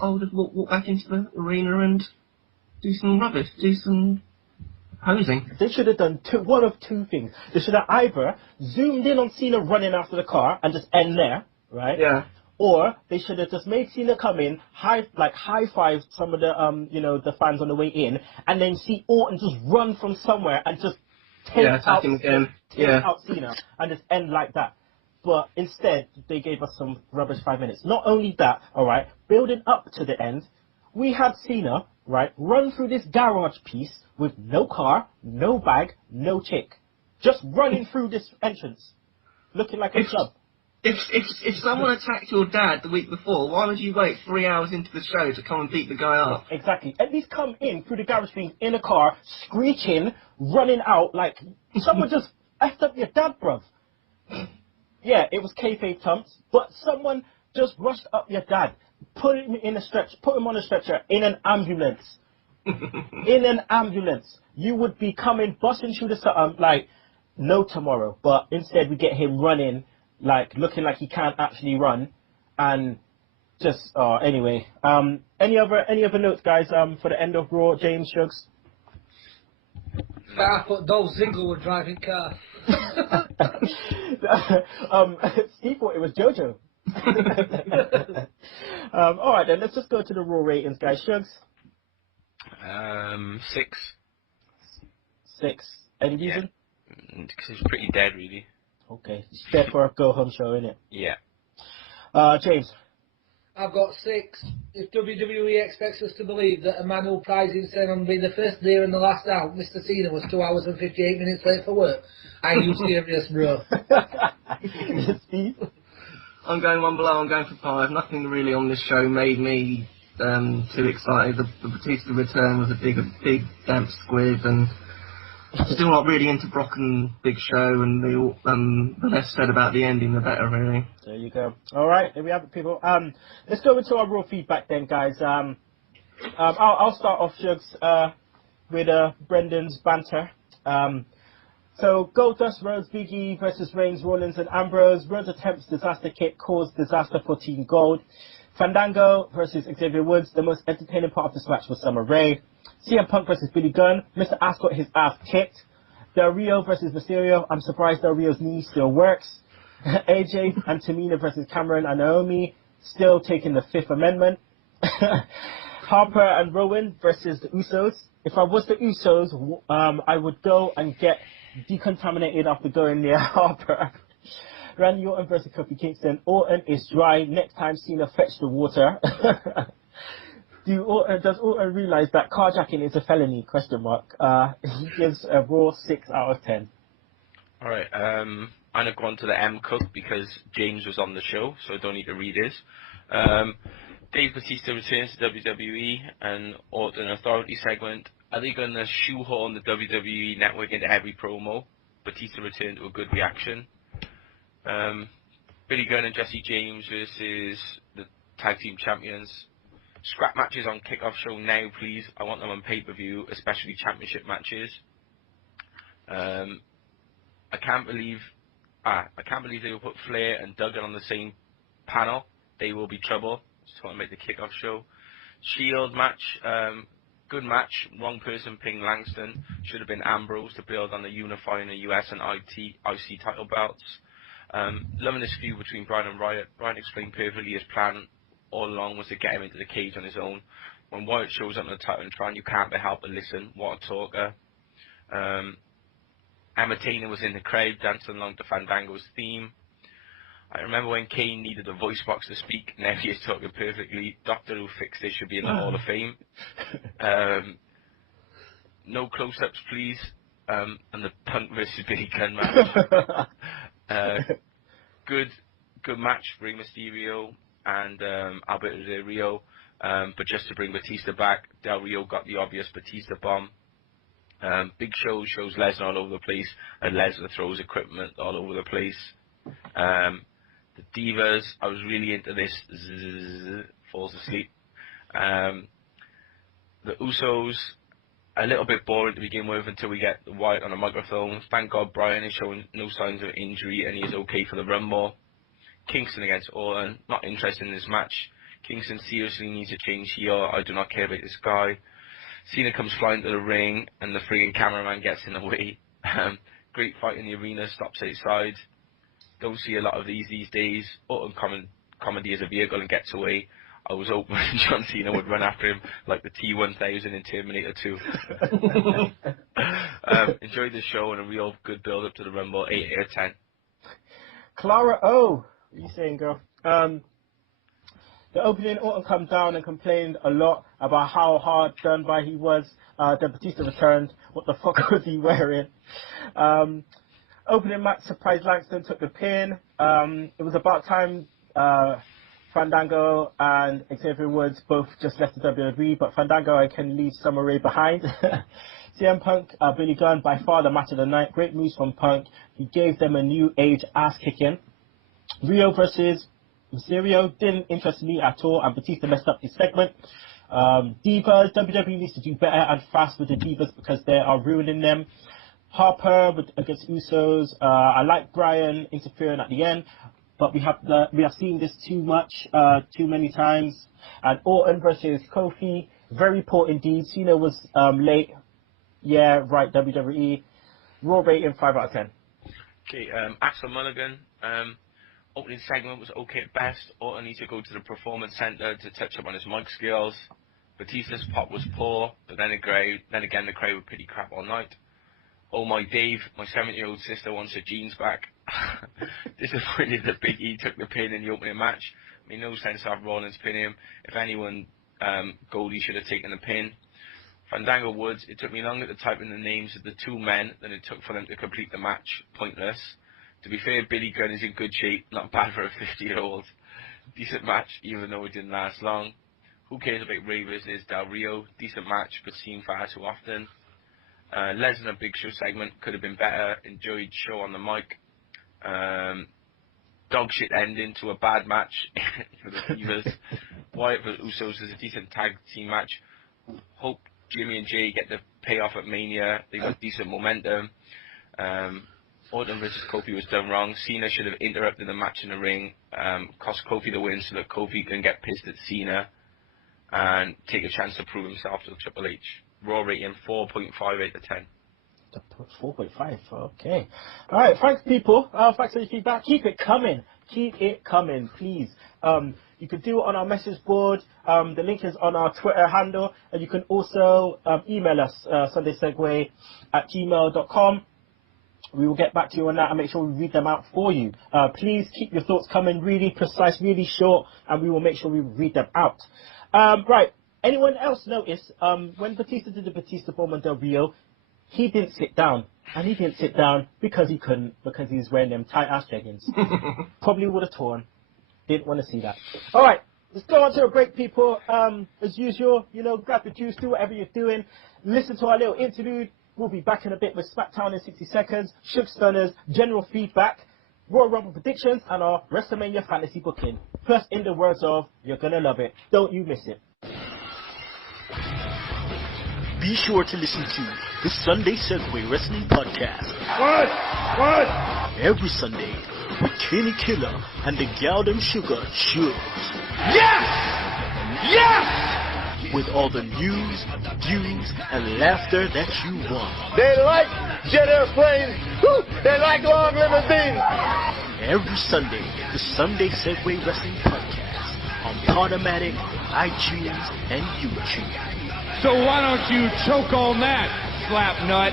I'll just walk back into the arena and do some rubbish, do some posing." They should have done one of two things. They should have either zoomed in on Cena running after the car and just end there, right? Yeah. Or they should have just made Cena come in, high-five some of the the fans on the way in, and then see Orton just run from somewhere and just take out him again. Take out Cena and just end like that. But instead, they gave us some rubbish 5 minutes. Not only that, all right, building up to the end, we had Cena, right, run through this garage piece with no car, no bag, no chick, just running through this entrance, looking like a club. If someone attacked your dad the week before, why would you wait 3 hours into the show to come and beat the guy up? Exactly. At least come in through the garage thing in a car, screeching, running out like someone just effed up your dad, bruv. Yeah, it was kayfabe Tumps, but someone just rushed up your dad, put him on a stretcher in an ambulance. In an ambulance. You would be coming, busting through the like no tomorrow. But instead we get him running, looking like he can't actually run, and just anyway. Any other notes, guys? For the end of Raw, James Shugs. I thought Dolph Ziggler would driving car. Steve thought it was JoJo. All right then, let's just go to the Raw ratings, guys. Shugs. 6. 6. Any reason? Because it's pretty dead, really. Okay, it's dead for a go-home show, isn't it? Yeah. James. I've got 6. If WWE expects us to believe that a man who prides himself on being the first there and the last out, Mr. Cena, was 2 hours and 58 minutes late for work, are you serious, bro? Steve? I'm going one below. I'm going for 5. Nothing really on this show made me too excited. The Batista return was a big damp squib, and Still not really into Brock and Big Show, and the less said about the ending, the better, really. There you go. All right, there we have it, people. Let's go into our Raw feedback then, guys. I'll start off, Shugs, with Brendan's banter. So Goldust, Rhodes, Big E versus Reigns, Rollins, and Ambrose. Rhodes attempts disaster kick caused disaster for Team Gold. Fandango versus Xavier Woods. The most entertaining part of this match was Summer Rae. CM Punk versus Billy Gunn. Mr. Ass got his ass kicked. Del Rio versus Mysterio. I'm surprised Del Rio's knee still works. AJ and Tamina versus Cameron and Naomi. Still taking the Fifth Amendment. Harper and Rowan versus the Usos. If I was the Usos, I would go and get decontaminated after going near Harper. Randy Orton versus Kofi Kingston. Orton is dry. Next time Cena fetch the water. Does Orton realize that carjacking is a felony? He gives a Raw 6 out of 10. All right. I'm gonna go on to the M Cook because James was on the show, so I don't need to read his. Dave Batista returns to WWE and Orton Authority segment. Are they going to shoehorn the WWE network into every promo? Batista returned to a good reaction. Billy Gunn and Jesse James versus the tag team champions. Scrap matches on kickoff show now, please. I want them on pay-per-view, especially championship matches. I can't believe they will put Flair and Duggan on the same panel. They will be trouble. Just want to make the kickoff show. Shield match, good match. Wrong person pinged Langston. Should have been Ambrose to build on the unifying the US and IC title belts. Loving this feud between Bryan and Wyatt. Bryan explained perfectly his plan all along was to get him into the cage on his own. When Wyatt shows up in the title and trying, you can't but help but listen. What a talker. Emma Taylor was in the crowd dancing along to Fandango's theme. I remember when Kane needed a voice box to speak. Now he is talking perfectly. Doctor Who fixed this should be in the Hall of Fame. No close-ups, please. And the Punk versus Billy Gunn match. Good match. Rey Mysterio and Alberto Del Rio. But just to bring Batista back, Del Rio got the obvious Batista bomb. Big Show shows Lesnar all over the place, and Lesnar throws equipment all over the place. The Divas, I was really into this. Falls asleep. The Usos, a little bit boring to begin with until we get Wyatt on a microphone. Thank God Bryan is showing no signs of injury and he is okay for the Rumble. Kingston against Orton, not interested in this match. Kingston seriously needs to change heel. I do not care about this guy. Cena comes flying to the ring and the friggin' cameraman gets in the way. Great fight in the arena, stops outside. Don't see a lot of these days. Orton comedy as a vehicle and gets away. I was hoping John Cena would run after him like the T-1000 in Terminator 2. Enjoyed the show and a real good build up to the Rumble. 8 out of 10. Clara O, what are you saying, girl? The opening, Orton come down and complained a lot about how hard done by he was. Then Batista returned. What the fuck was he wearing? Opening match, surprise Langston took the pin. It was about time Fandango and Xavier Woods both just left the WWE, but Fandango I can leave Summer Rae behind. CM Punk, Billy Gunn, by far the match of the night. Great moves from Punk. He gave them a new age ass kicking. Rio versus Mysterio didn't interest me at all, and Batista messed up his segment. Divas, WWE needs to do better and fast with the Divas because they are ruining them. Harper against Usos. I like Bryan interfering at the end, but we have seen this too many times. And Orton versus Kofi, very poor indeed. Cena was late. Yeah, right. WWE. Raw rating 5 out of 10. Okay, Axel Mulligan. Opening segment was okay at best. Orton needs to go to the Performance Center to touch up on his mic skills. Batista's pop was poor, but then again the crowd were pretty crap all night. Oh my Dave, my 7-year-old sister wants her jeans back. Disappointed that Big E took the pin in the opening match. Made no sense to have Rollins pin him. If anyone, Goldie should have taken the pin. Fandango Woods, it took me longer to type in the names of the two men than it took for them to complete the match. Pointless. To be fair, Billy Gunn is in good shape, not bad for a 50-year-old. Decent match, even though it didn't last long. Who cares about Rey versus Del Rio? Decent match, but seen far too often. Lesnar Big Show segment could have been better. Enjoyed show on the mic. Dog shit ending to a bad match for the Divas. Wyatt vs Usos is a decent tag team match. Hope Jimmy and Jay get the payoff at Mania. They got decent momentum. Orton vs Kofi was done wrong. Cena should have interrupted the match in the ring. Cost Kofi the win so that Kofi can get pissed at Cena and take a chance to prove himself to Triple H. Raw rating 4.58 to 10. 4.5. Okay. All right. Thanks, people. Thanks for your feedback. Keep it coming. Keep it coming, please. You can do it on our message board. The link is on our Twitter handle, and you can also email us sundaysegue@gmail.com. We will get back to you on that and make sure we read them out for you. Please keep your thoughts coming, really precise, really short, and we will make sure we read them out. Right. Anyone else notice when Batista did the Batista bomb on Del Rio, he didn't sit down, and he didn't sit down because he couldn't, because he's wearing them tight ass jeggings. Probably would have torn. Didn't want to see that. All right, let's go on to a break, people. As usual, you know, grab the juice, do whatever you're doing. Listen to our little interlude. We'll be back in a bit with Smackdown in 60 seconds, Sugs Stunners, general feedback, Royal Rumble predictions, and our WrestleMania fantasy booking. Plus, in the words of, you're gonna love it. Don't you miss it. Be sure to listen to the Sunday Segue Wrestling Podcast. What? Every Sunday with Kinny Killa and the Galdem Sugar Sugs. Yes! With all the news, views, and laughter that you want. They like jet airplanes. Woo! They like long limousines. Every Sunday, the Sunday Segue Wrestling Podcast on Podomatic, iTunes, and YouTube. So why don't you choke on that, slap nut?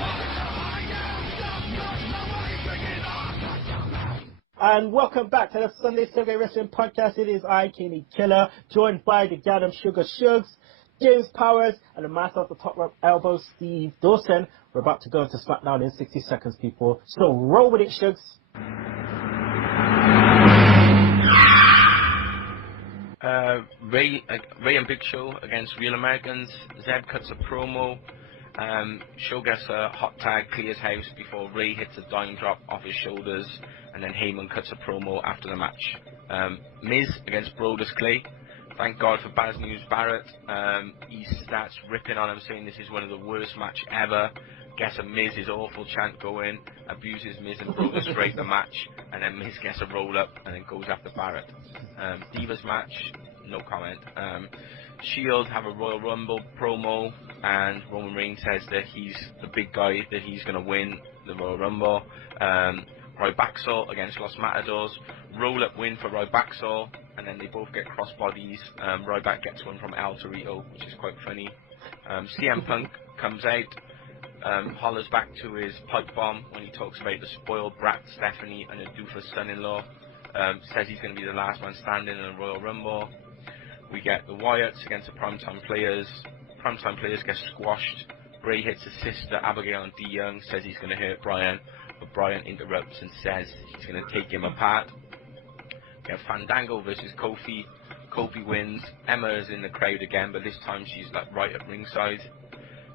And welcome back to the Sunday Segue Wrestling Podcast. It is I, Kinny Killa, joined by the Galdem Sugar Sugs, James Powers, and the master of the top rope elbow, Steve Dawson. We're about to go into Smackdown in 60 seconds, people. So roll with it, Sugs. Ray and Big Show against Real Americans. Zeb cuts a promo. Show gets a hot tag, clears house before Ray hits a dime drop off his shoulders, and then Heyman cuts a promo after the match. Miz against Brodus Clay. Thank God for Baz News Barrett. He starts ripping on him, saying this is one of the worst match ever. Gets a Miz's awful chant going, abuses Miz and Brodus throughout the match, and then Miz gets a roll up and then goes after Barrett. Divas match, no comment. Shield have a Royal Rumble promo, and Roman Reigns says that he's the big guy, that he's going to win the Royal Rumble. Rybacksel against Los Matadors. Roll up win for Rybacksel, and then they both get cross bodies. Ryback gets one from El Torito, which is quite funny. CM Punk comes out, hollers back to his pipe bomb when he talks about the spoiled brat Stephanie and a doofus son-in-law. Says he's going to be the last man standing in the Royal Rumble. We get the Wyatts against the Primetime Players. Primetime Players get squashed. Bray hits his sister Abigail and D Young, says he's going to hurt Bryan, but Bryan interrupts and says he's going to take him apart. We have Fandango versus Kofi. Kofi wins. Emma is in the crowd again, but this time she's like right at ringside.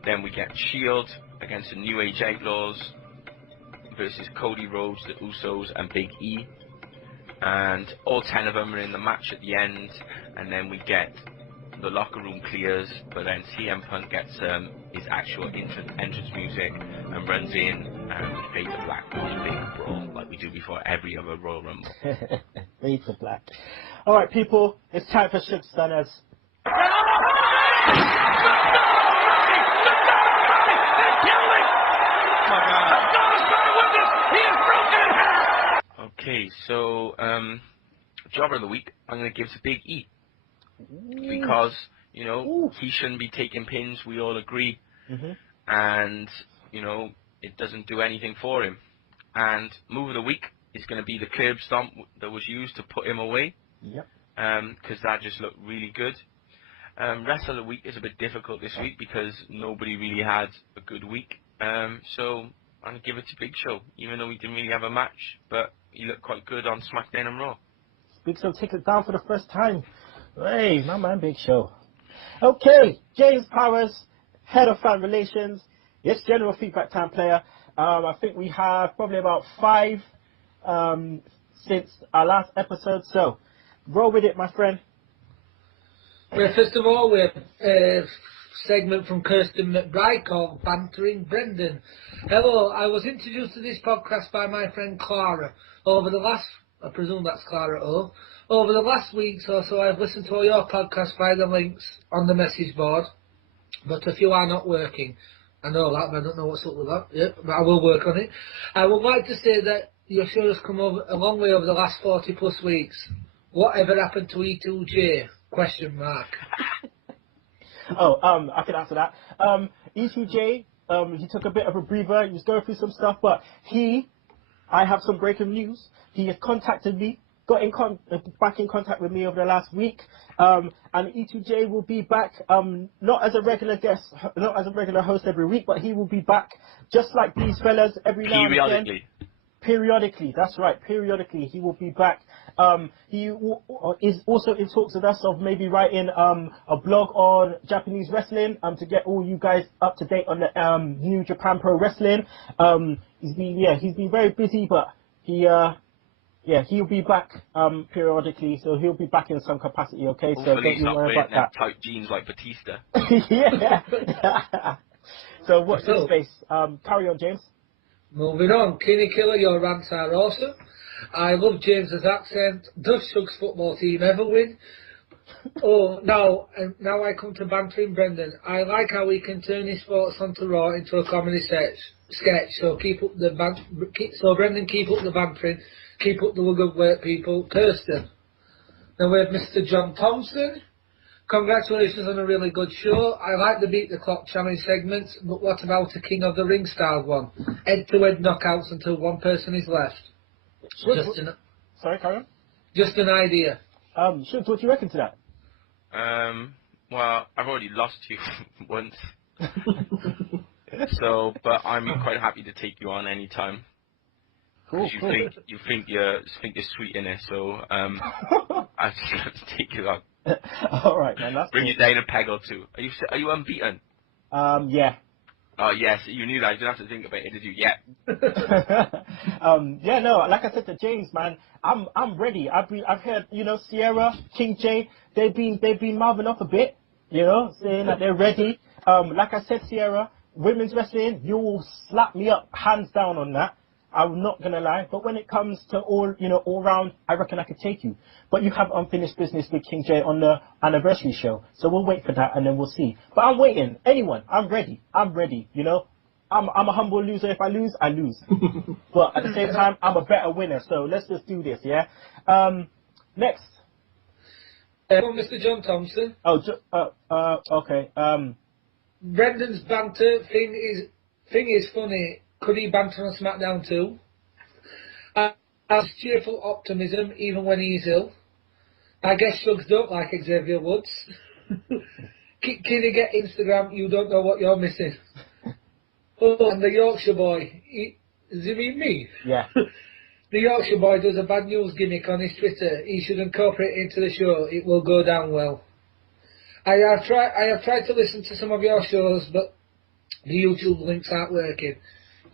Then we get Shield against the New Age Outlaws versus Cody Rhodes, the Usos, and Big E. And all 10 of them are in the match at the end, and then we get the locker room clears, but then CM Punk gets his actual entrance music and runs in, and we fade to black with a big brawl like we do before every other Royal Rumble. Fade to black. All right, people, it's time for Sugs Stunners. Okay, so Jobber of the Week, I'm going to give to Big E. Because, you know, he shouldn't be taking pins, we all agree. And, you know, it doesn't do anything for him. And Move of the Week is going to be the curb stomp that was used to put him away. Because that just looked really good. Rest of the Week is a bit difficult this week because nobody really had a good week. So I'm going to give it to Big Show, even though he didn't really have a match. But he looked quite good on SmackDown and Raw. Big Show takes it down for the first time. Hey, my man, Big Show. Okay, James Powers, head of fan relations. Yes, general feedback time, player. I think we have probably about 5 since our last episode, so roll with it, my friend. Well, first of all, we have a segment from Kirsten McBride called Bantering Brendan. Hello, I was introduced to this podcast by my friend Clara. I presume that's Clara O. Over the last weeks or so, I've listened to all your podcasts via the links on the message board, but a few are not working. I know that, but I don't know what's up with that. Yep, but I will work on it. I would like to say that your show has come a long way over the last 40 plus weeks. Whatever happened to E2J? Question mark. I can answer that. E2J, he took a bit of a breather. He was going through some stuff, but I have some breaking news. He has contacted me, got back in contact with me over the last week, and E2J will be back, not as a regular guest, not as a regular host every week, but he will be back just like these fellas every now and again. Periodically, that's right. Periodically, he will be back. He is also in talks with us of maybe writing a blog on Japanese wrestling to get all you guys up to date on the New Japan Pro Wrestling. He's been very busy, but he'll be back periodically, so he'll be back in some capacity. Okay, hopefully so don't you worry about that. Tight jeans like Batista. Yeah. So watch this space. Carry on, James. Moving on, Kinny Killa, your rants are awesome. I love James's accent. Does Sugs football team ever win? Now I come to Bantering Brendan. I like how he can turn his thoughts onto Raw into a comedy sketch. So Brendan, keep up the bantering, keep up the good work, people. Kirsten. Then we have Mr. John Thompson. Congratulations on a really good show. I like the Beat the Clock challenge segments, but what about a King of the Ring style one? Head-to-head knockouts until one person is left. Sorry, carry on. Just an idea. Shugs, what do you reckon to that? Well, I've already lost you once. But I'm quite happy to take you on anytime. Cool. You think you're sweet in it, so I just have to take you on. All right, man. That's bring cool. you down a peg or two. Are you unbeaten? Yeah. Oh yes, you knew that. You didn't have to think about it, did you? Yeah. Yeah, no. Like I said to James, man, I'm ready. I've heard, Sierra, King J, they've been mouthing up a bit, saying that they're ready. Like I said, Sierra, women's wrestling, you will slap me up hands down on that. I'm not gonna lie, but when it comes to all round, I reckon I could take you. But you have unfinished business with King J on the anniversary show, so we'll wait for that and then we'll see. But I'm waiting. Anyone, I'm ready. I'm a humble loser. If I lose, I lose. But at the same time, I'm a better winner. So let's just do this, yeah. Next. Mr. John Thompson. Okay. Brendan's banter thing is funny. Could he banter on Smackdown too? Has cheerful optimism even when he's ill. I guess Sugs don't like Xavier Woods. Can you get Instagram? You don't know what you're missing. And the Yorkshire boy. Does he mean me? Yeah. The Yorkshire boy does a bad news gimmick on his Twitter. He should incorporate it into the show. It will go down well. I have tried to listen to some of your shows, but the YouTube links aren't working.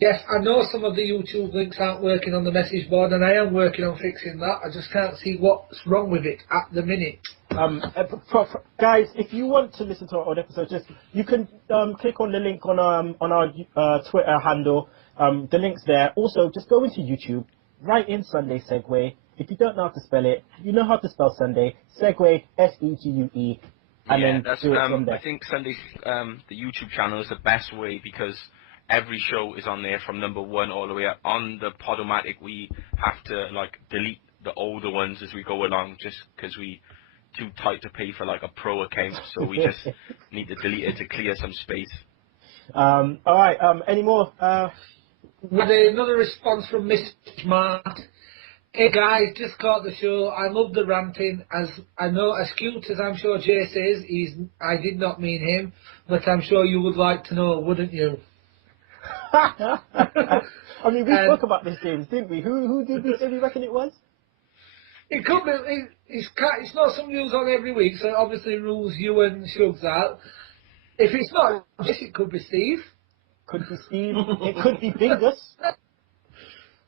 Yes, I know some of the YouTube links aren't working on the message board, and I am working on fixing that. I just can't see what's wrong with it at the minute. Guys, if you want to listen to our old episode, you can click on the link on our Twitter handle. The link's there. Also, just go into YouTube, write in Sunday Segue. If you don't know how to spell it, you know how to spell Sunday. Segue, Segue, and then do it from there. I think Sunday's the YouTube channel is the best way because every show is on there from number 1 all the way up. On the Podomatic, we have to delete the older ones as we go along, just because we too tight to pay for a pro account, so we just need to delete it to clear some space. All right. Any more? With another response from Mr. Smart. Hey guys, just caught the show. I love the ranting. As I know, as cute as I'm sure Jay says, I did not mean him, but I'm sure you would like to know, wouldn't you? I mean, we spoke about this, James, didn't we? Who did we say we reckon it was? It could be. It's not something who's on every week, so it obviously rules you and Shugs out. If it's not, I guess it could be Steve. Could be Steve. It could be Bingus.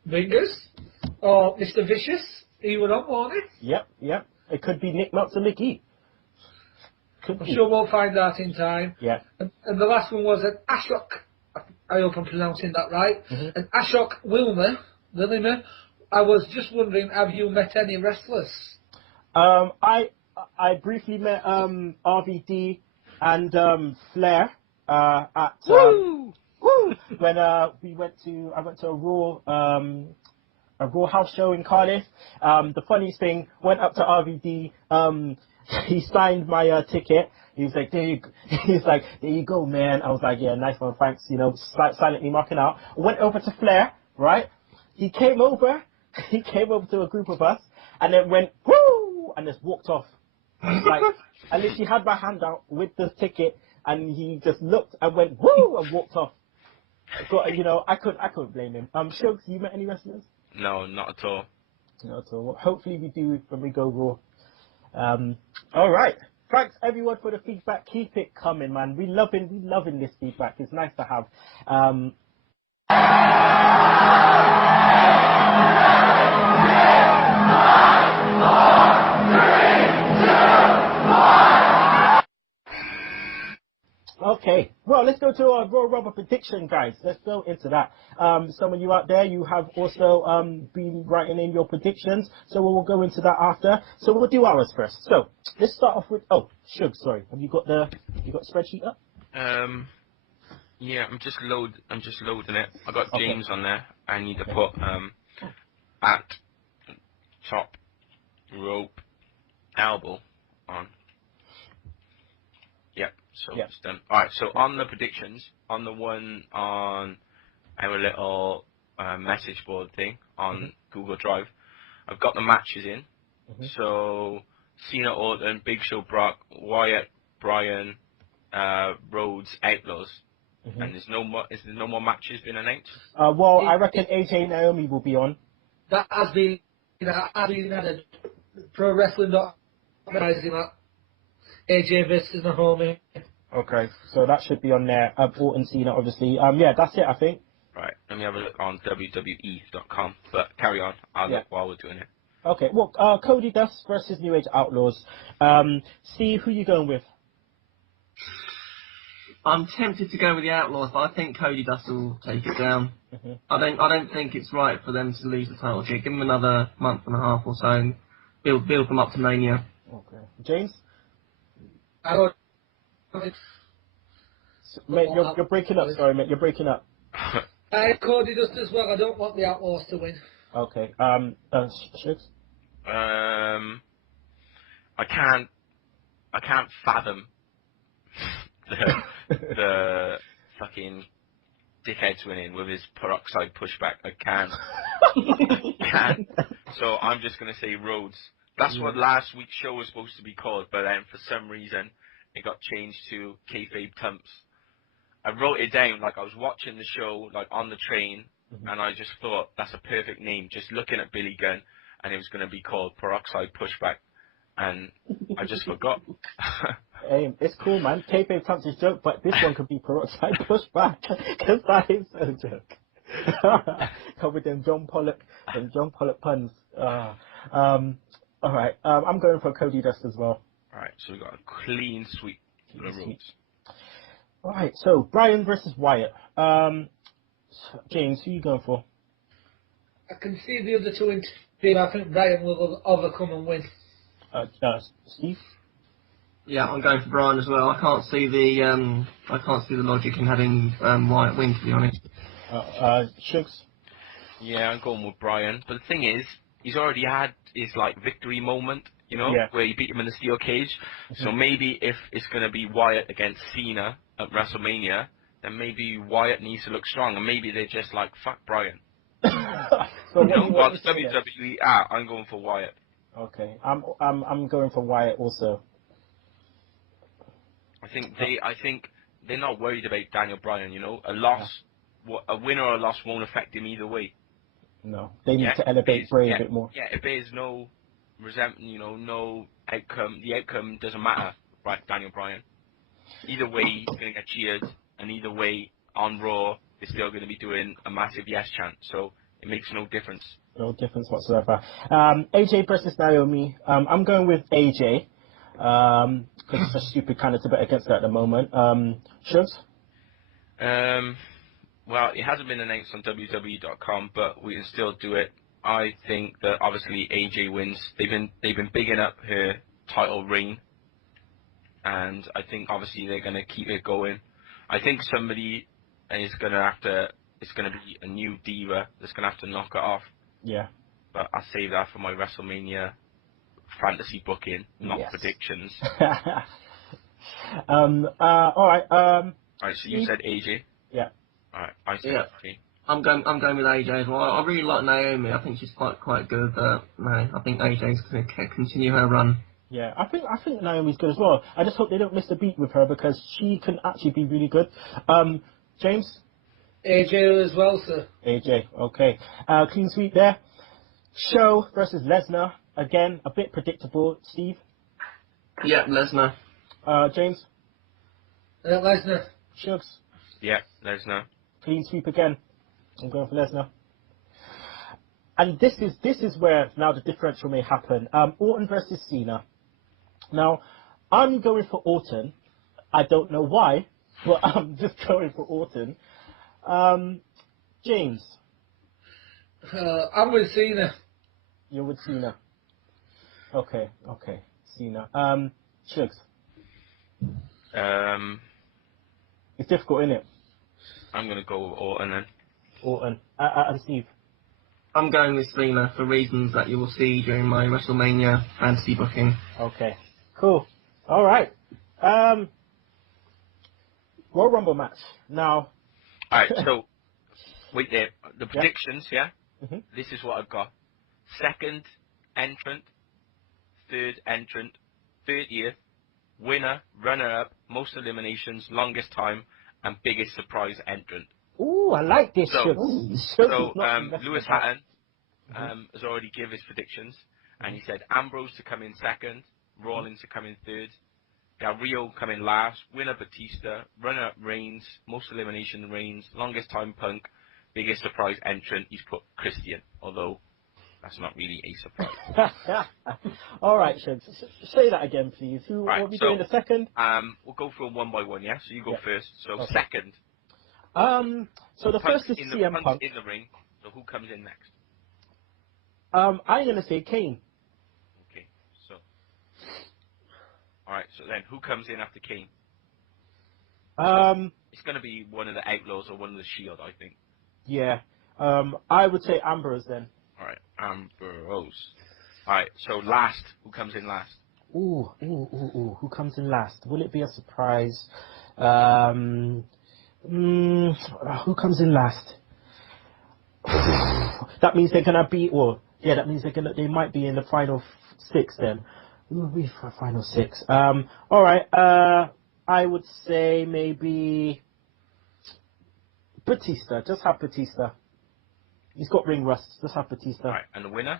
Bingus? Or Mr. Vicious? He would on, won't he? Yep. It could be Nick Meltzer McGee. I'm sure we'll find out in time. Yeah. And the last one was an Ashok. I hope I'm pronouncing that right. Mm-hmm. An Ashok Wilmer. I was just wondering, have you met any wrestlers? I briefly met RVD and Flair at when I went to a Raw house show in Cardiff. The funniest thing, went up to RVD. He signed my ticket. He was like, there you go, man. I was like, yeah, nice one, thanks. You know, silently marking out. Went over to Flair, right? He came over to a group of us, and then went, woo, and just walked off. Like, I literally had my hand out with the ticket, and he just looked and went, woo, and walked off. But, you know, I couldn't blame him. Shugs, you met any wrestlers? No, not at all. Not at all. Well, hopefully we do when we go Raw. All right. Thanks everyone for the feedback. Keep it coming, man. We loving this feedback. It's nice to have. Okay, well, let's go to our Royal Rumble prediction, guys. Let's go into that. Some of you out there, you have also been writing in your predictions, so we'll go into that after. So we'll do ours first. So let's start off with Shug. Sorry, have you got the spreadsheet up? Yeah, I'm just loading it. I got James on there. I need to put at top rope elbow on. Yep. So it's done. Alright, so on the predictions, on the one on our little message board thing on Google Drive, I've got the matches in. So Cena, Orton, Big Show, Brock, Wyatt, Bryan, Rhodes, Outlaws. And there's no more matches been announced? Well, I reckon AJ Naomi will be on. That has been added. Pro Wrestling organizing that. AJ versus Naomi. Okay, so that should be on there. Orton, Cena, obviously. Yeah, that's it, I think. Right, let me have a look on WWE.com. But carry on. I'll look while we're doing it. Okay, well, CodyDust versus New Age Outlaws. Steve, who you going with? I'm tempted to go with the Outlaws, but I think CodyDust will take it down. I don't think it's right for them to lose the title. Give them another month and a half or so and build them up to Mania. Okay, James. Mate, you're breaking up. Sorry, mate, you're breaking up. CodyDust as well. I don't want the Outlaws to win. Okay. Shugs? I can't fathom the fucking dickheads winning with his peroxide pushback. I can't. So I'm just gonna say Rhodes. That's what last week's show was supposed to be called, but then for some reason it got changed to Kayfabe Tumps. I wrote it down, like I was watching the show, like on the train, and I just thought that's a perfect name. Just looking at Billy Gunn, and it was going to be called Peroxide Pushback, and I just forgot. Hey, it's cool, man. Kayfabe Tumps is joke, but this one could be Peroxide Pushback, because that is a joke. Come with them John Pollock puns. All right, I'm going for CodyDust as well. All right, so we got a clean sweep for the Rhodes. All right, so Bryan versus Wyatt. James, who are you going for? I can see the other two in team. I think Bryan will overcome and win. Steve? Yeah, I'm going for Bryan as well. I can't see the logic in having Wyatt win, to be honest. Shugs? Yeah, I'm going with Bryan. But the thing is, he's already had his victory moment, you know, where he beat him in the steel cage. So maybe if it's going to be Wyatt against Cena at WrestleMania, then maybe Wyatt needs to look strong, and maybe they're just like, fuck Bryan. So well, it's WWE. I'm going for Wyatt. Okay, I'm going for Wyatt also. I think they're not worried about Daniel Bryan. You know, a win or a loss won't affect him either way. No, they need to elevate Bray a bit more. Yeah, if there's no resentment, you know, no outcome, the outcome doesn't matter, right, Daniel Bryan? Either way, he's going to get cheered, and either way, on Raw is still going to be doing a massive yes chant. So it makes no difference. No difference whatsoever. AJ versus Naomi. I'm going with AJ because it's a stupid kind of to bet against her at the moment. Shugs? Well, it hasn't been announced on WWE.com, but we can still do it. I think that obviously AJ wins. They've been bigging up her title reign, and I think obviously they're going to keep it going. I think somebody is going to have to. It's going to be a new diva that's going to have to knock it off. Yeah. But I'll save that for my WrestleMania fantasy booking, not predictions. All right. Alright, so you said AJ. Yeah. Alright, I said AJ. I'm going with AJ as well. I really like Naomi. I think she's quite good. No, I think AJ's going to continue her run. Yeah, I think Naomi's good as well. I just hope they don't miss a beat with her because she can actually be really good. James? AJ as well, sir. AJ, okay. Clean sweep there. Show versus Lesnar. Again, a bit predictable. Steve? Yeah, Lesnar. James? Lesnar. Shugs? Yeah, Lesnar. Clean sweep again. I'm going for Lesnar. And this is where now the differential may happen. Orton versus Cena. Now, I'm going for Orton. I don't know why, but I'm just going for Orton. James? I'm with Cena. You're with Cena. Okay. Cena. Shugs? It's difficult, isn't it? I'm going to go with Orton then. Orton. And Steve? I'm going with Cena for reasons that you will see during my WrestleMania fantasy booking. Okay. Cool. All right. Royal Rumble match. Now. Alright, so, wait there. The predictions, yeah? Mm-hmm. This is what I've got. Second entrant, third entrant, 30th, winner, runner-up, most eliminations, longest time, and biggest surprise entrant. Ooh, I like this. So Lewis Hatton has already given his predictions, and he said Ambrose to come in second, Rollins to come in third, Del Rio come in last, winner Batista, runner-up Reigns, most elimination Reigns, longest time Punk, biggest surprise entrant, he's put Christian, although that's not really a surprise. All right, Shugs. Say that again, please. Right, what are we doing the second? We'll go through one by one, yeah? So you go first. So second. So the Punk's first is in CM Punk's Punk. in the ring, so who comes in next? I'm going to say Kane. Okay, so. Alright, so then who comes in after Kane? It's going to be one of the Outlaws or one of the Shield, I think. Yeah. I would say Ambrose then. Alright, Ambrose. Alright, so last, who comes in last? Ooh. Who comes in last? Will it be a surprise? Who comes in last? That means they're gonna be, that means they might be in the final six then. Who will be for final six? All right. I would say maybe Batista. Just have Batista. He's got ring rust. Just have Batista. All right, and the winner?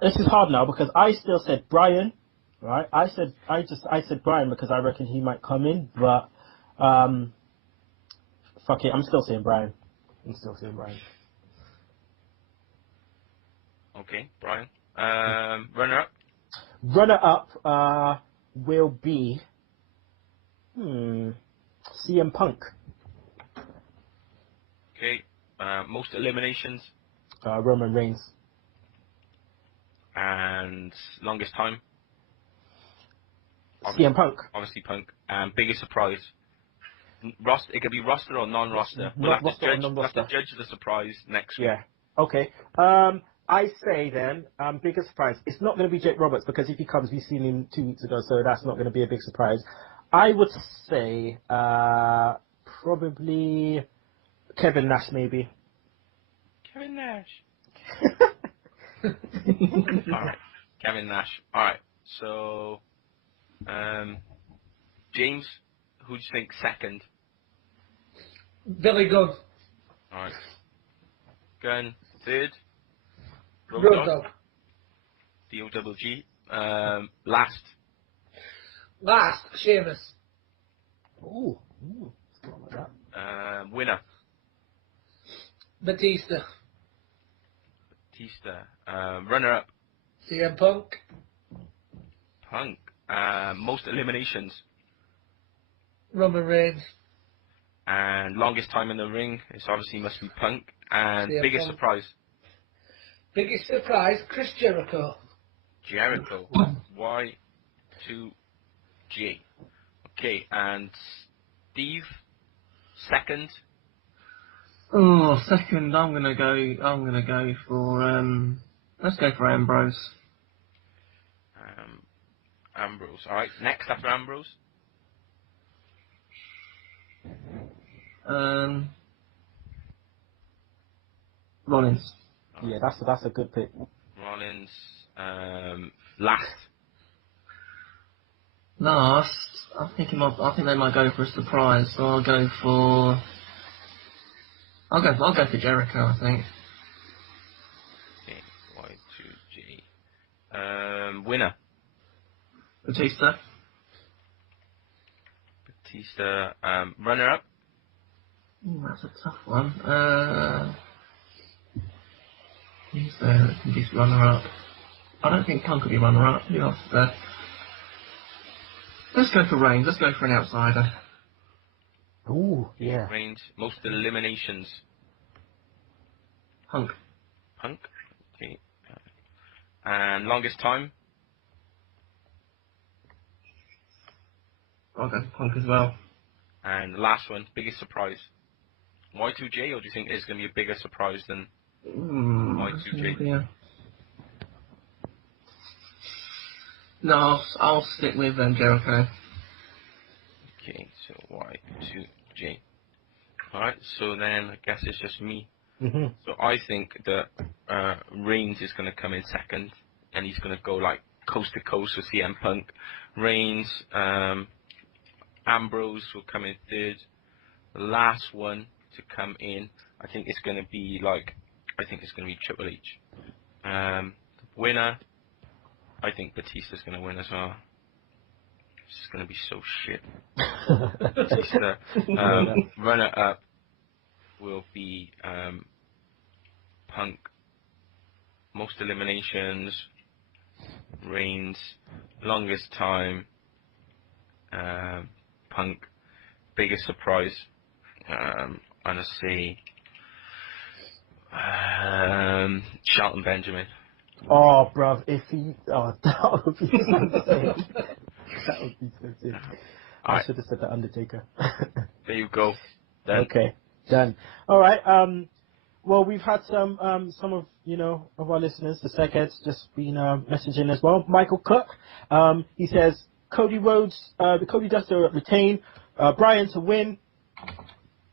This is hard now because I still said Bryan. Right, I said Bryan because I reckon he might come in, but fuck it, I'm still saying Bryan. Okay, Bryan. Runner up. Runner up will be CM Punk. Okay. Most eliminations. Roman Reigns. And longest time. CM Punk. Obviously Punk. Biggest surprise. It could be roster or non-roster. We'll have to judge the surprise next week. Yeah. Okay. I say then, biggest surprise. It's not going to be Jake Roberts because if he comes, we've seen him 2 weeks ago, so that's not going to be a big surprise. I would say probably Kevin Nash, maybe. Kevin Nash. Alright. Kevin Nash. Alright. So, James, who do you think second? Billy Gunn. Alright. Gunn, third. Road Dogg. D-O-double-G. Last. Sheamus. Ooh, something like that. Winner. Batista. Runner-up. CM Punk. Punk. Most eliminations. Roman Reigns. And longest time in the ring. It obviously must be Punk. And CM biggest Punk. surprise. Biggest surprise, Chris Jericho. Jericho. Y2J. Okay, and Steve, second. Oh, second, I'm gonna go for, let's go for Ambrose. Ambrose. Alright, next after Ambrose. Rollins. Yeah, that's a good pick. Rollins, last. Last, I think they might go for a surprise, so I'll go for Jericho, I think. Okay, Y2J. Winner. Batista. Runner-up. Ooh, that's a tough one. Who's there that can be runner-up? I don't think Punk could be runner-up. Who else is there? Let's go for Reigns. Let's go for an outsider. Ooh, yeah. Reigns. Most eliminations. Punk. Okay. And longest time. I'll go for Punk as well. And the last one, biggest surprise. Y2J, or do you think there's going to be a bigger surprise than Y2J? Yeah. No, I'll stick with Jericho. Okay, so Y2J. Alright, so then I guess it's just me. Mm-hmm. So I think that Reigns is going to come in second, and he's going to go like coast to coast with CM Punk. Reigns, Ambrose will come in third. The last one to come in, I think it's going to be Triple H. The winner, I think Batista's going to win as well. It's going to be so shit. Batista. Runner-up will be Punk. Most eliminations, Reigns. Longest time, Punk. Biggest surprise, I'm gonna say Shelton Benjamin. Oh, bruv, that would be so sick. That would be so sick. I should have said the Undertaker. There you go. Done. Okay, done. All right. Well, we've had some of of our listeners, the Segheads, just been messaging as well. Michael Cook, he says Cody Dust to retain, Bryan to win,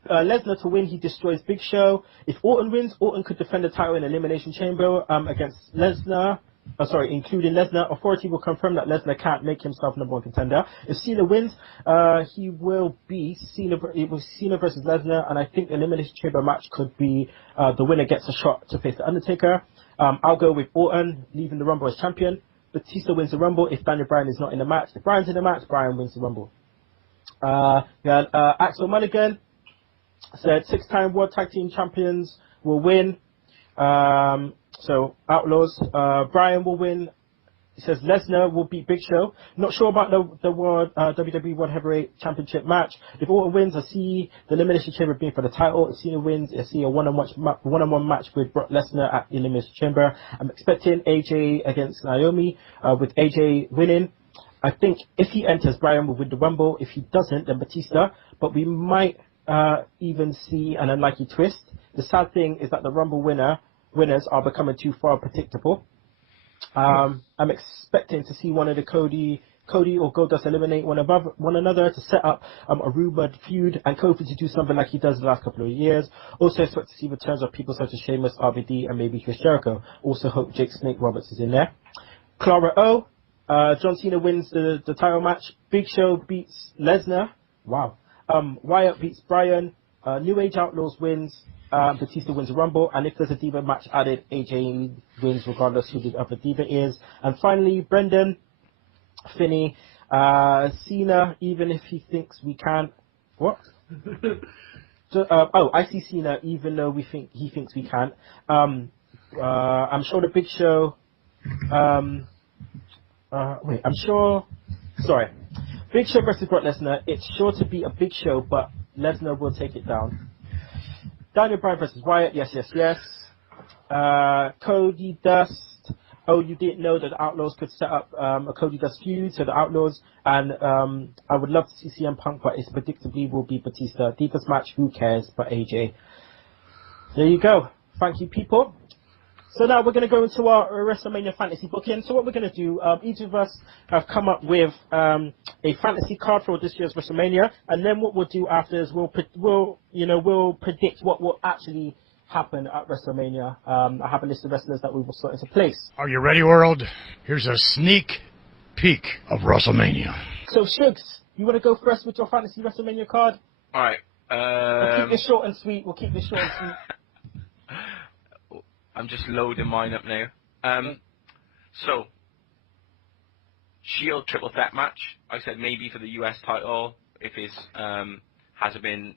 Lesnar to win. He destroys Big Show. If Orton wins, Orton could defend the title in Elimination Chamber against Lesnar. Including Lesnar. Authority will confirm that Lesnar can't make himself number one contender. If Cena wins, he will be Cena versus Lesnar, and I think the Elimination Chamber match could be the winner gets a shot to face the Undertaker. I'll go with Orton leaving the Rumble as champion. Batista wins the Rumble if Daniel Bryan is not in the match. If Bryan's in the match, Bryan wins the Rumble. Axel Mulligan said 6-time World Tag Team Champions will win. So Outlaws, Bryan will win. He says Lesnar will beat Big Show. Not sure about the World WWE World Heavyweight Championship match. If Orton wins, I see the Elimination Chamber being for the title. If Cena wins, I see a one-on-one match with Brock Lesnar at the Elimination Chamber. I'm expecting AJ against Naomi, with AJ winning. I think if he enters, Bryan will win the Rumble. If he doesn't, then Batista. But we might even see an unlikely twist. The sad thing is that the Rumble winners are becoming too far predictable. I'm expecting to see one of the Cody or Goldust eliminate one another to set up a rumored feud, and Kofi to do something like he does the last couple of years. Also expect to see returns of people such as Sheamus, RVD, and maybe Chris Jericho. Also hope Jake Snake Roberts is in there. Clara O. John Cena wins the title match. Big Show beats Lesnar. Wow. Wyatt beats Bryan. New Age Outlaws wins. Batista wins the Rumble, and if there's a Diva match added, AJ wins regardless who the other Diva is. And finally, Brendan Finney Cena, even if he thinks we can't. What? I see Cena, even though he thinks we can't. I'm sure the Big Show. Sorry. Big Show versus Brock Lesnar. It's sure to be a big show, but Lesnar will take it down. Daniel Bryan versus Wyatt. Yes. CodyDust. Oh, you didn't know that the Outlaws could set up a CodyDust feud to the Outlaws, and I would love to see CM Punk, but it's predictably will be Batista. Deepest match, who cares? But AJ. There you go. Thank you, people. So now we're going to go into our WrestleMania fantasy booking. So what we're going to do, each of us have come up with a fantasy card for this year's WrestleMania, and then what we'll do after is we'll predict what will actually happen at WrestleMania. I have a list of wrestlers that we will slot into place. Are you ready, world? Here's a sneak peek of WrestleMania. So Shugs, you want to go first with your fantasy WrestleMania card? All right. We'll keep this short and sweet. I'm just loading mine up now. So, Shield triple threat match. I said maybe for the US title if it hasn't been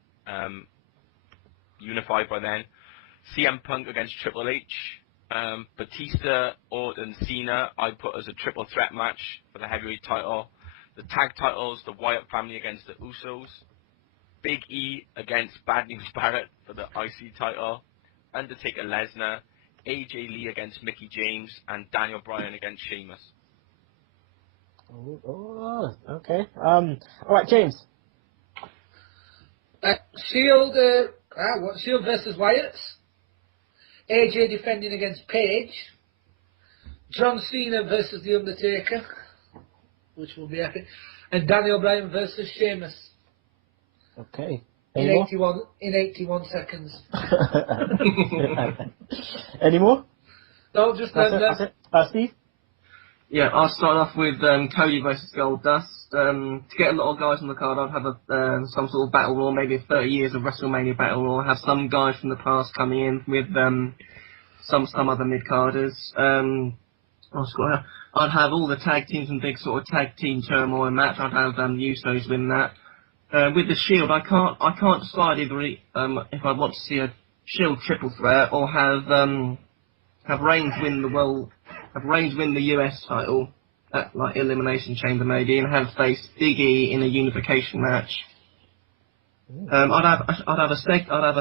unified by then. CM Punk against Triple H. Batista, Orton, Cena. I put as a triple threat match for the heavyweight title. The tag titles, the Wyatt family against the Usos. Big E against Bad News Barrett for the IC title. Undertaker Lesnar. AJ Lee against Mickey James, and Daniel Bryan against Sheamus. Oh, okay. All right, James. Shield versus Wyatts. AJ defending against Paige. John Cena versus The Undertaker, which will be epic. And Daniel Bryan versus Sheamus. Okay. In 81 seconds. Any more? No, just that's it. Steve? Yeah, I'll start off with Cody versus Goldust. To get a lot of guys on the card, I'd have some sort of battle royal, maybe 30 years of WrestleMania battle royal. Have some guys from the past coming in with some other mid-carders. I'd have all the tag teams and big sort of tag team turmoil match. I'd have Usos win that. With the Shield, I can't decide either if I want to see a Shield triple threat or have Reigns win the US title at like Elimination Chamber maybe, and have face Big E in a unification match. I'd have a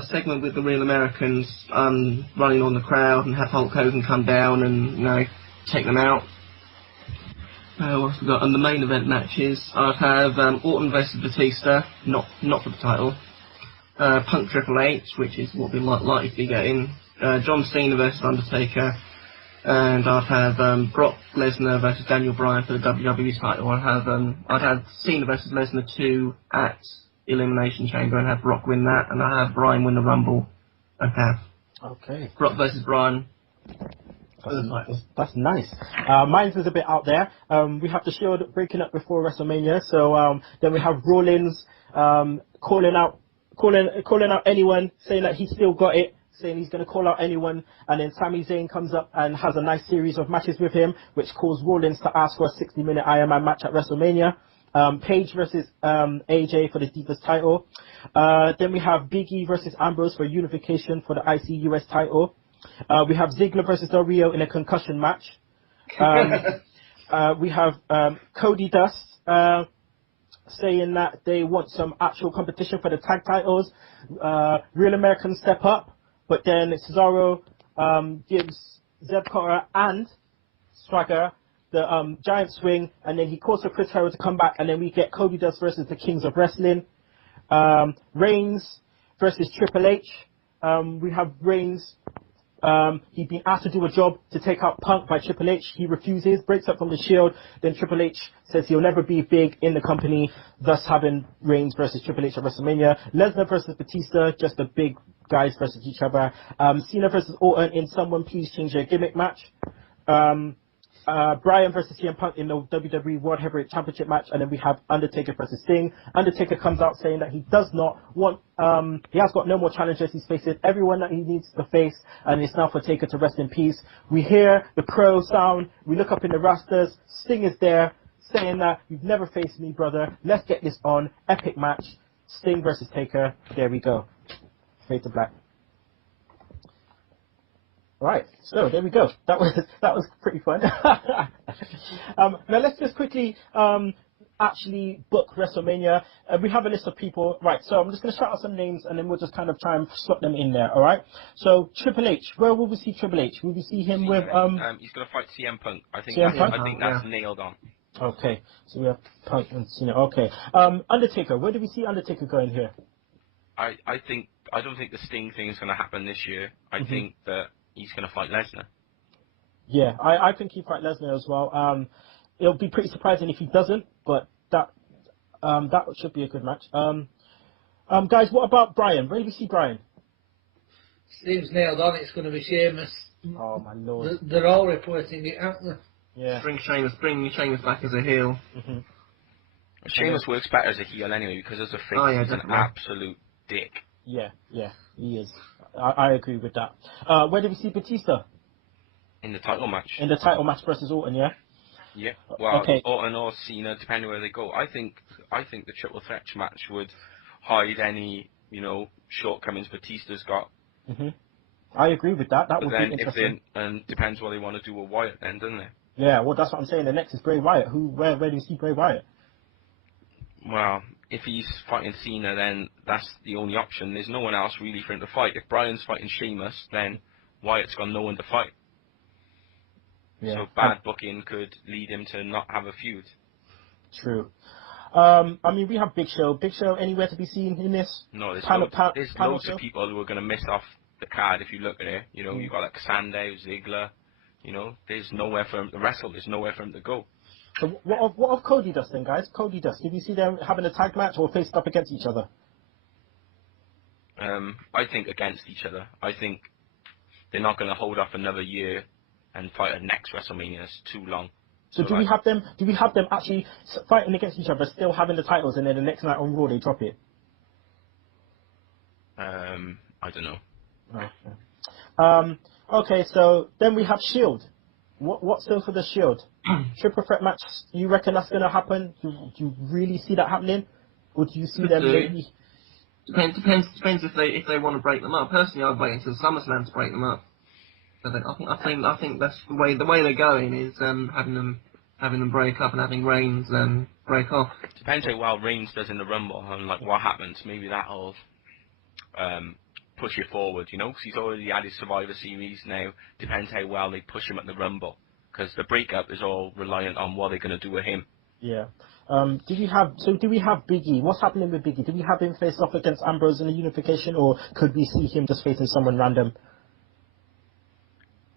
segment with the Real Americans running on the crowd, and have Hulk Hogan come down and take them out. What's we got? And the main event matches, I'd have Orton versus Batista, not for the title. Punk Triple H, which is what we might likely to be getting. John Cena versus Undertaker. And I'd have Brock Lesnar versus Daniel Bryan for the WWE title. I'd have Cena versus Lesnar 2 at Elimination Chamber, and have Brock win that, and I'd have Bryan win the Rumble. Okay. Brock versus Bryan. That's nice. Mine's is a bit out there. We have the Shield breaking up before WrestleMania, so then we have Rollins calling out anyone, saying that he's still got it, saying he's going to call out anyone, and then Sami Zayn comes up and has a nice series of matches with him, which caused Rollins to ask for a 60-minute Iron Man match at WrestleMania. Paige versus AJ for the Divas title. Then we have Big E versus Ambrose for unification for the IC US title. We have Ziggler versus Del Rio in a concussion match. We have CodyDust saying that they want some actual competition for the tag titles. Real Americans step up, but then Cesaro gives Zeb Cotter and Swagger the giant swing, and then he calls for Chris Hero to come back, and then we get CodyDust versus the Kings of Wrestling. Reigns versus Triple H. We have Reigns. He's been asked to do a job to take out Punk by Triple H. He refuses, breaks up from the Shield. Then Triple H says he'll never be big in the company, thus having Reigns versus Triple H at WrestleMania. Lesnar versus Batista, just the big guys versus each other. Cena versus Orton in Someone Please Change Your Gimmick match. Bryan versus CM Punk in the WWE World Heavyweight Championship match, and then we have Undertaker versus Sting. Undertaker comes out saying that he does not want, he has got no more challengers. He's faced everyone that he needs to face, and it's now for Taker to rest in peace. We hear the crow sound. We look up in the rasters. Sting is there. saying that you've never faced me, brother. Let's get this on. Epic match. Sting versus Taker. There we go. Fade to black. Right, so there we go. That was pretty fun. Now let's just quickly actually book WrestleMania. We have a list of people. Right, so I'm just going to shout out some names and then we'll just kind of try and slot them in there, alright? So Triple H, where will we see Triple H? Will we see him with he's going to fight CM Punk. I think that's nailed on. Okay, so we have Punk and Cena. Okay. Undertaker, where do we see Undertaker going here? I don't think the Sting thing is going to happen this year. I think that he's going to fight Lesnar. Yeah, I think he'll fight Lesnar as well. It'll be pretty surprising if he doesn't, but that should be a good match. Guys, what about Bryan? Where do we see Bryan? Steve's nailed on. It's going to be Sheamus. Oh my lord! They're all reporting it, aren't they? Yeah. Bring Sheamus back as a heel. Sheamus works better as a heel anyway because as a face he's an absolute dick. Yeah, he is. I agree with that. Where do we see Batista? In the title match. In the title match versus Orton, yeah? Yeah. Well, okay. Orton or Cena, depending where they go. I think the triple threat match would hide any, shortcomings Batista's got. I agree with that. That would be interesting. And depends what they want to do with Wyatt then, doesn't it? Yeah, well, that's what I'm saying. The next is Bray Wyatt. Where do you see Bray Wyatt? Well, if he's fighting Cena, then that's the only option. There's no one else really for him to fight. If Bryan's fighting Sheamus, then Wyatt's got no one to fight. Yeah. So bad booking could lead him to not have a feud. True. I mean, we have Big Show. Big Show anywhere to be seen in this? No, there's loads of people who are going to miss off the card if you look at it. You've got like Sandow, Ziggler. There's nowhere for him to wrestle. There's nowhere for him to go. So what of CodyDust then, guys? CodyDust. Did you see them having a tag match or faced up against each other? I think against each other. I think they're not going to hold off another year and fight at next WrestleMania. It's too long. So do we have them actually fighting against each other, still having the titles, and then the next night on Raw they drop it? I don't know. Okay. Okay, so then we have Shield. What's still for the Shield? Triple threat match. You reckon that's gonna happen? Do you really see that happening, or do you see them maybe? Depends if they want to break them up. Personally, I'd wait until SummerSlam to break them up. But I think that's the way they're going is having them break up and having Reigns break off. Depends how well Reigns does in the Rumble and what happens. Maybe that'll push it forward, because he's already had his Survivor Series now. Depends how well they push him at the Rumble, because the breakup is all reliant on what they're going to do with him. Yeah. Do we have Big E? What's happening with Big E? Do we have him face off against Ambrose in the unification, or could we see him just facing someone random?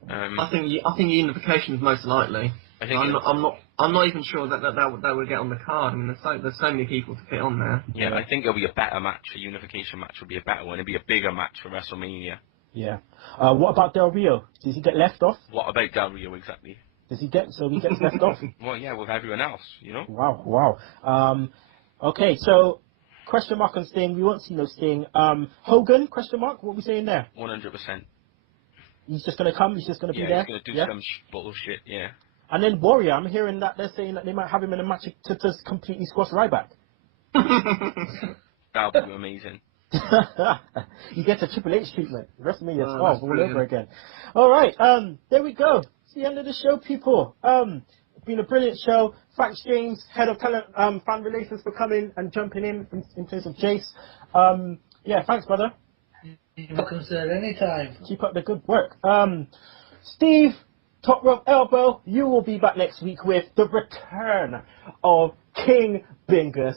I think the unification is most likely. I'm not even sure that would get on the card. I mean, there's so many people to fit on there. Yeah, I think it'll be a better match. A unification match will be a better one. It'll be a bigger match for WrestleMania. Yeah. What about Del Rio? Does he get left off? What about Del Rio exactly? He gets left off? Well, yeah, with everyone else, Wow. Okay, so question mark on Sting. We won't see no Sting. Hogan? Question mark. What are we saying there? 100%. He's just gonna come. He's just gonna be there. Yeah, he's gonna do some bullshit. Yeah. And then Warrior, I'm hearing that they're saying that they might have him in a match to just completely squash Ryback. That'll be amazing. You get a Triple H treatment. WrestleMania 12 all over again. All right, there we go. It's the end of the show, people. It's been a brilliant show. Thanks, James, head of talent, fan relations, for coming and jumping in place of Jace. Yeah, thanks, brother. You're welcome, sir, anytime. Keep up the good work. Steve, Top Rope Elbow, you will be back next week with the return of King Bingus.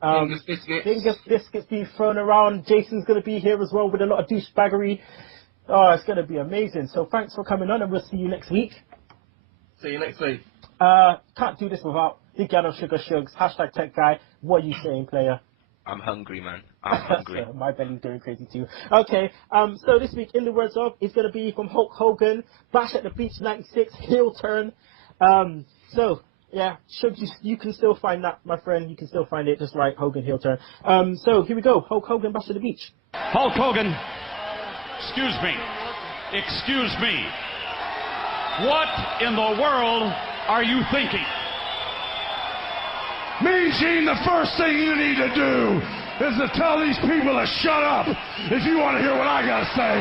Bingus Biscuits. Bingus Biscuits being thrown around. Jason's going to be here as well with a lot of douchebaggery. Oh, it's going to be amazing. So thanks for coming on, and we'll see you next week. See you next week. Can't do this without Big Gano Sugar Shugs, hashtag Tech Guy. What are you saying, player? I'm hungry, man. I'm hungry. My belly's going crazy too. Okay, so this week, in the words of, is going to be from Hulk Hogan, Bash at the Beach 96, heel turn. So, yeah, you can still find that, my friend. You can still find it, just like Hogan heel turn. So, here we go. Hulk Hogan, Bash at the Beach. Hulk Hogan, excuse me. What in the world are you thinking? Mean Gene, the first thing you need to do is to tell these people to shut up if you want to hear what I got to say.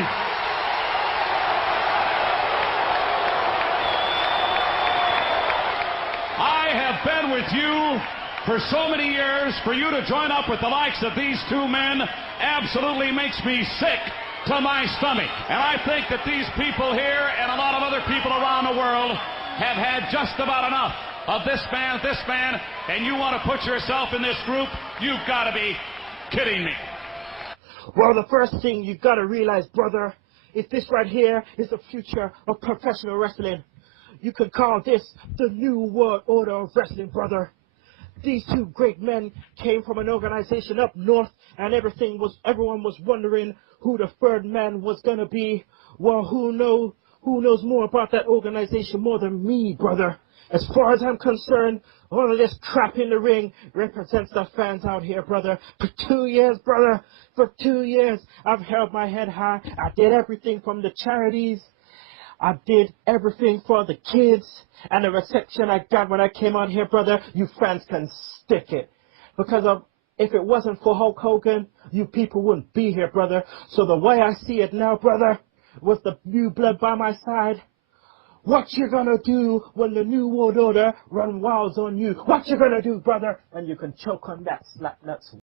I have been with you for so many years. For you to join up with the likes of these two men absolutely makes me sick to my stomach. And I think that these people here and a lot of other people around the world have had just about enough of this man, and you want to put yourself in this group? You've got to be kidding me. Well, the first thing you got to realize, brother, is this right here is the future of professional wrestling. You could call this the new world order of wrestling, brother. These two great men came from an organization up north, and everyone was wondering who the third man was gonna be. Well, who knows more about that organization more than me, brother? As far as I'm concerned, all of this crap in the ring represents the fans out here, brother. For 2 years, brother, for 2 years, I've held my head high. I did everything from the charities. I did everything for the kids, and the reception I got when I came out here, brother, you fans can stick it. Because if it wasn't for Hulk Hogan, you people wouldn't be here, brother. So the way I see it now, brother, with the new blood by my side, what you gonna do when the new world order run wild on you? What you gonna do, brother? And you can choke on that slap nuts.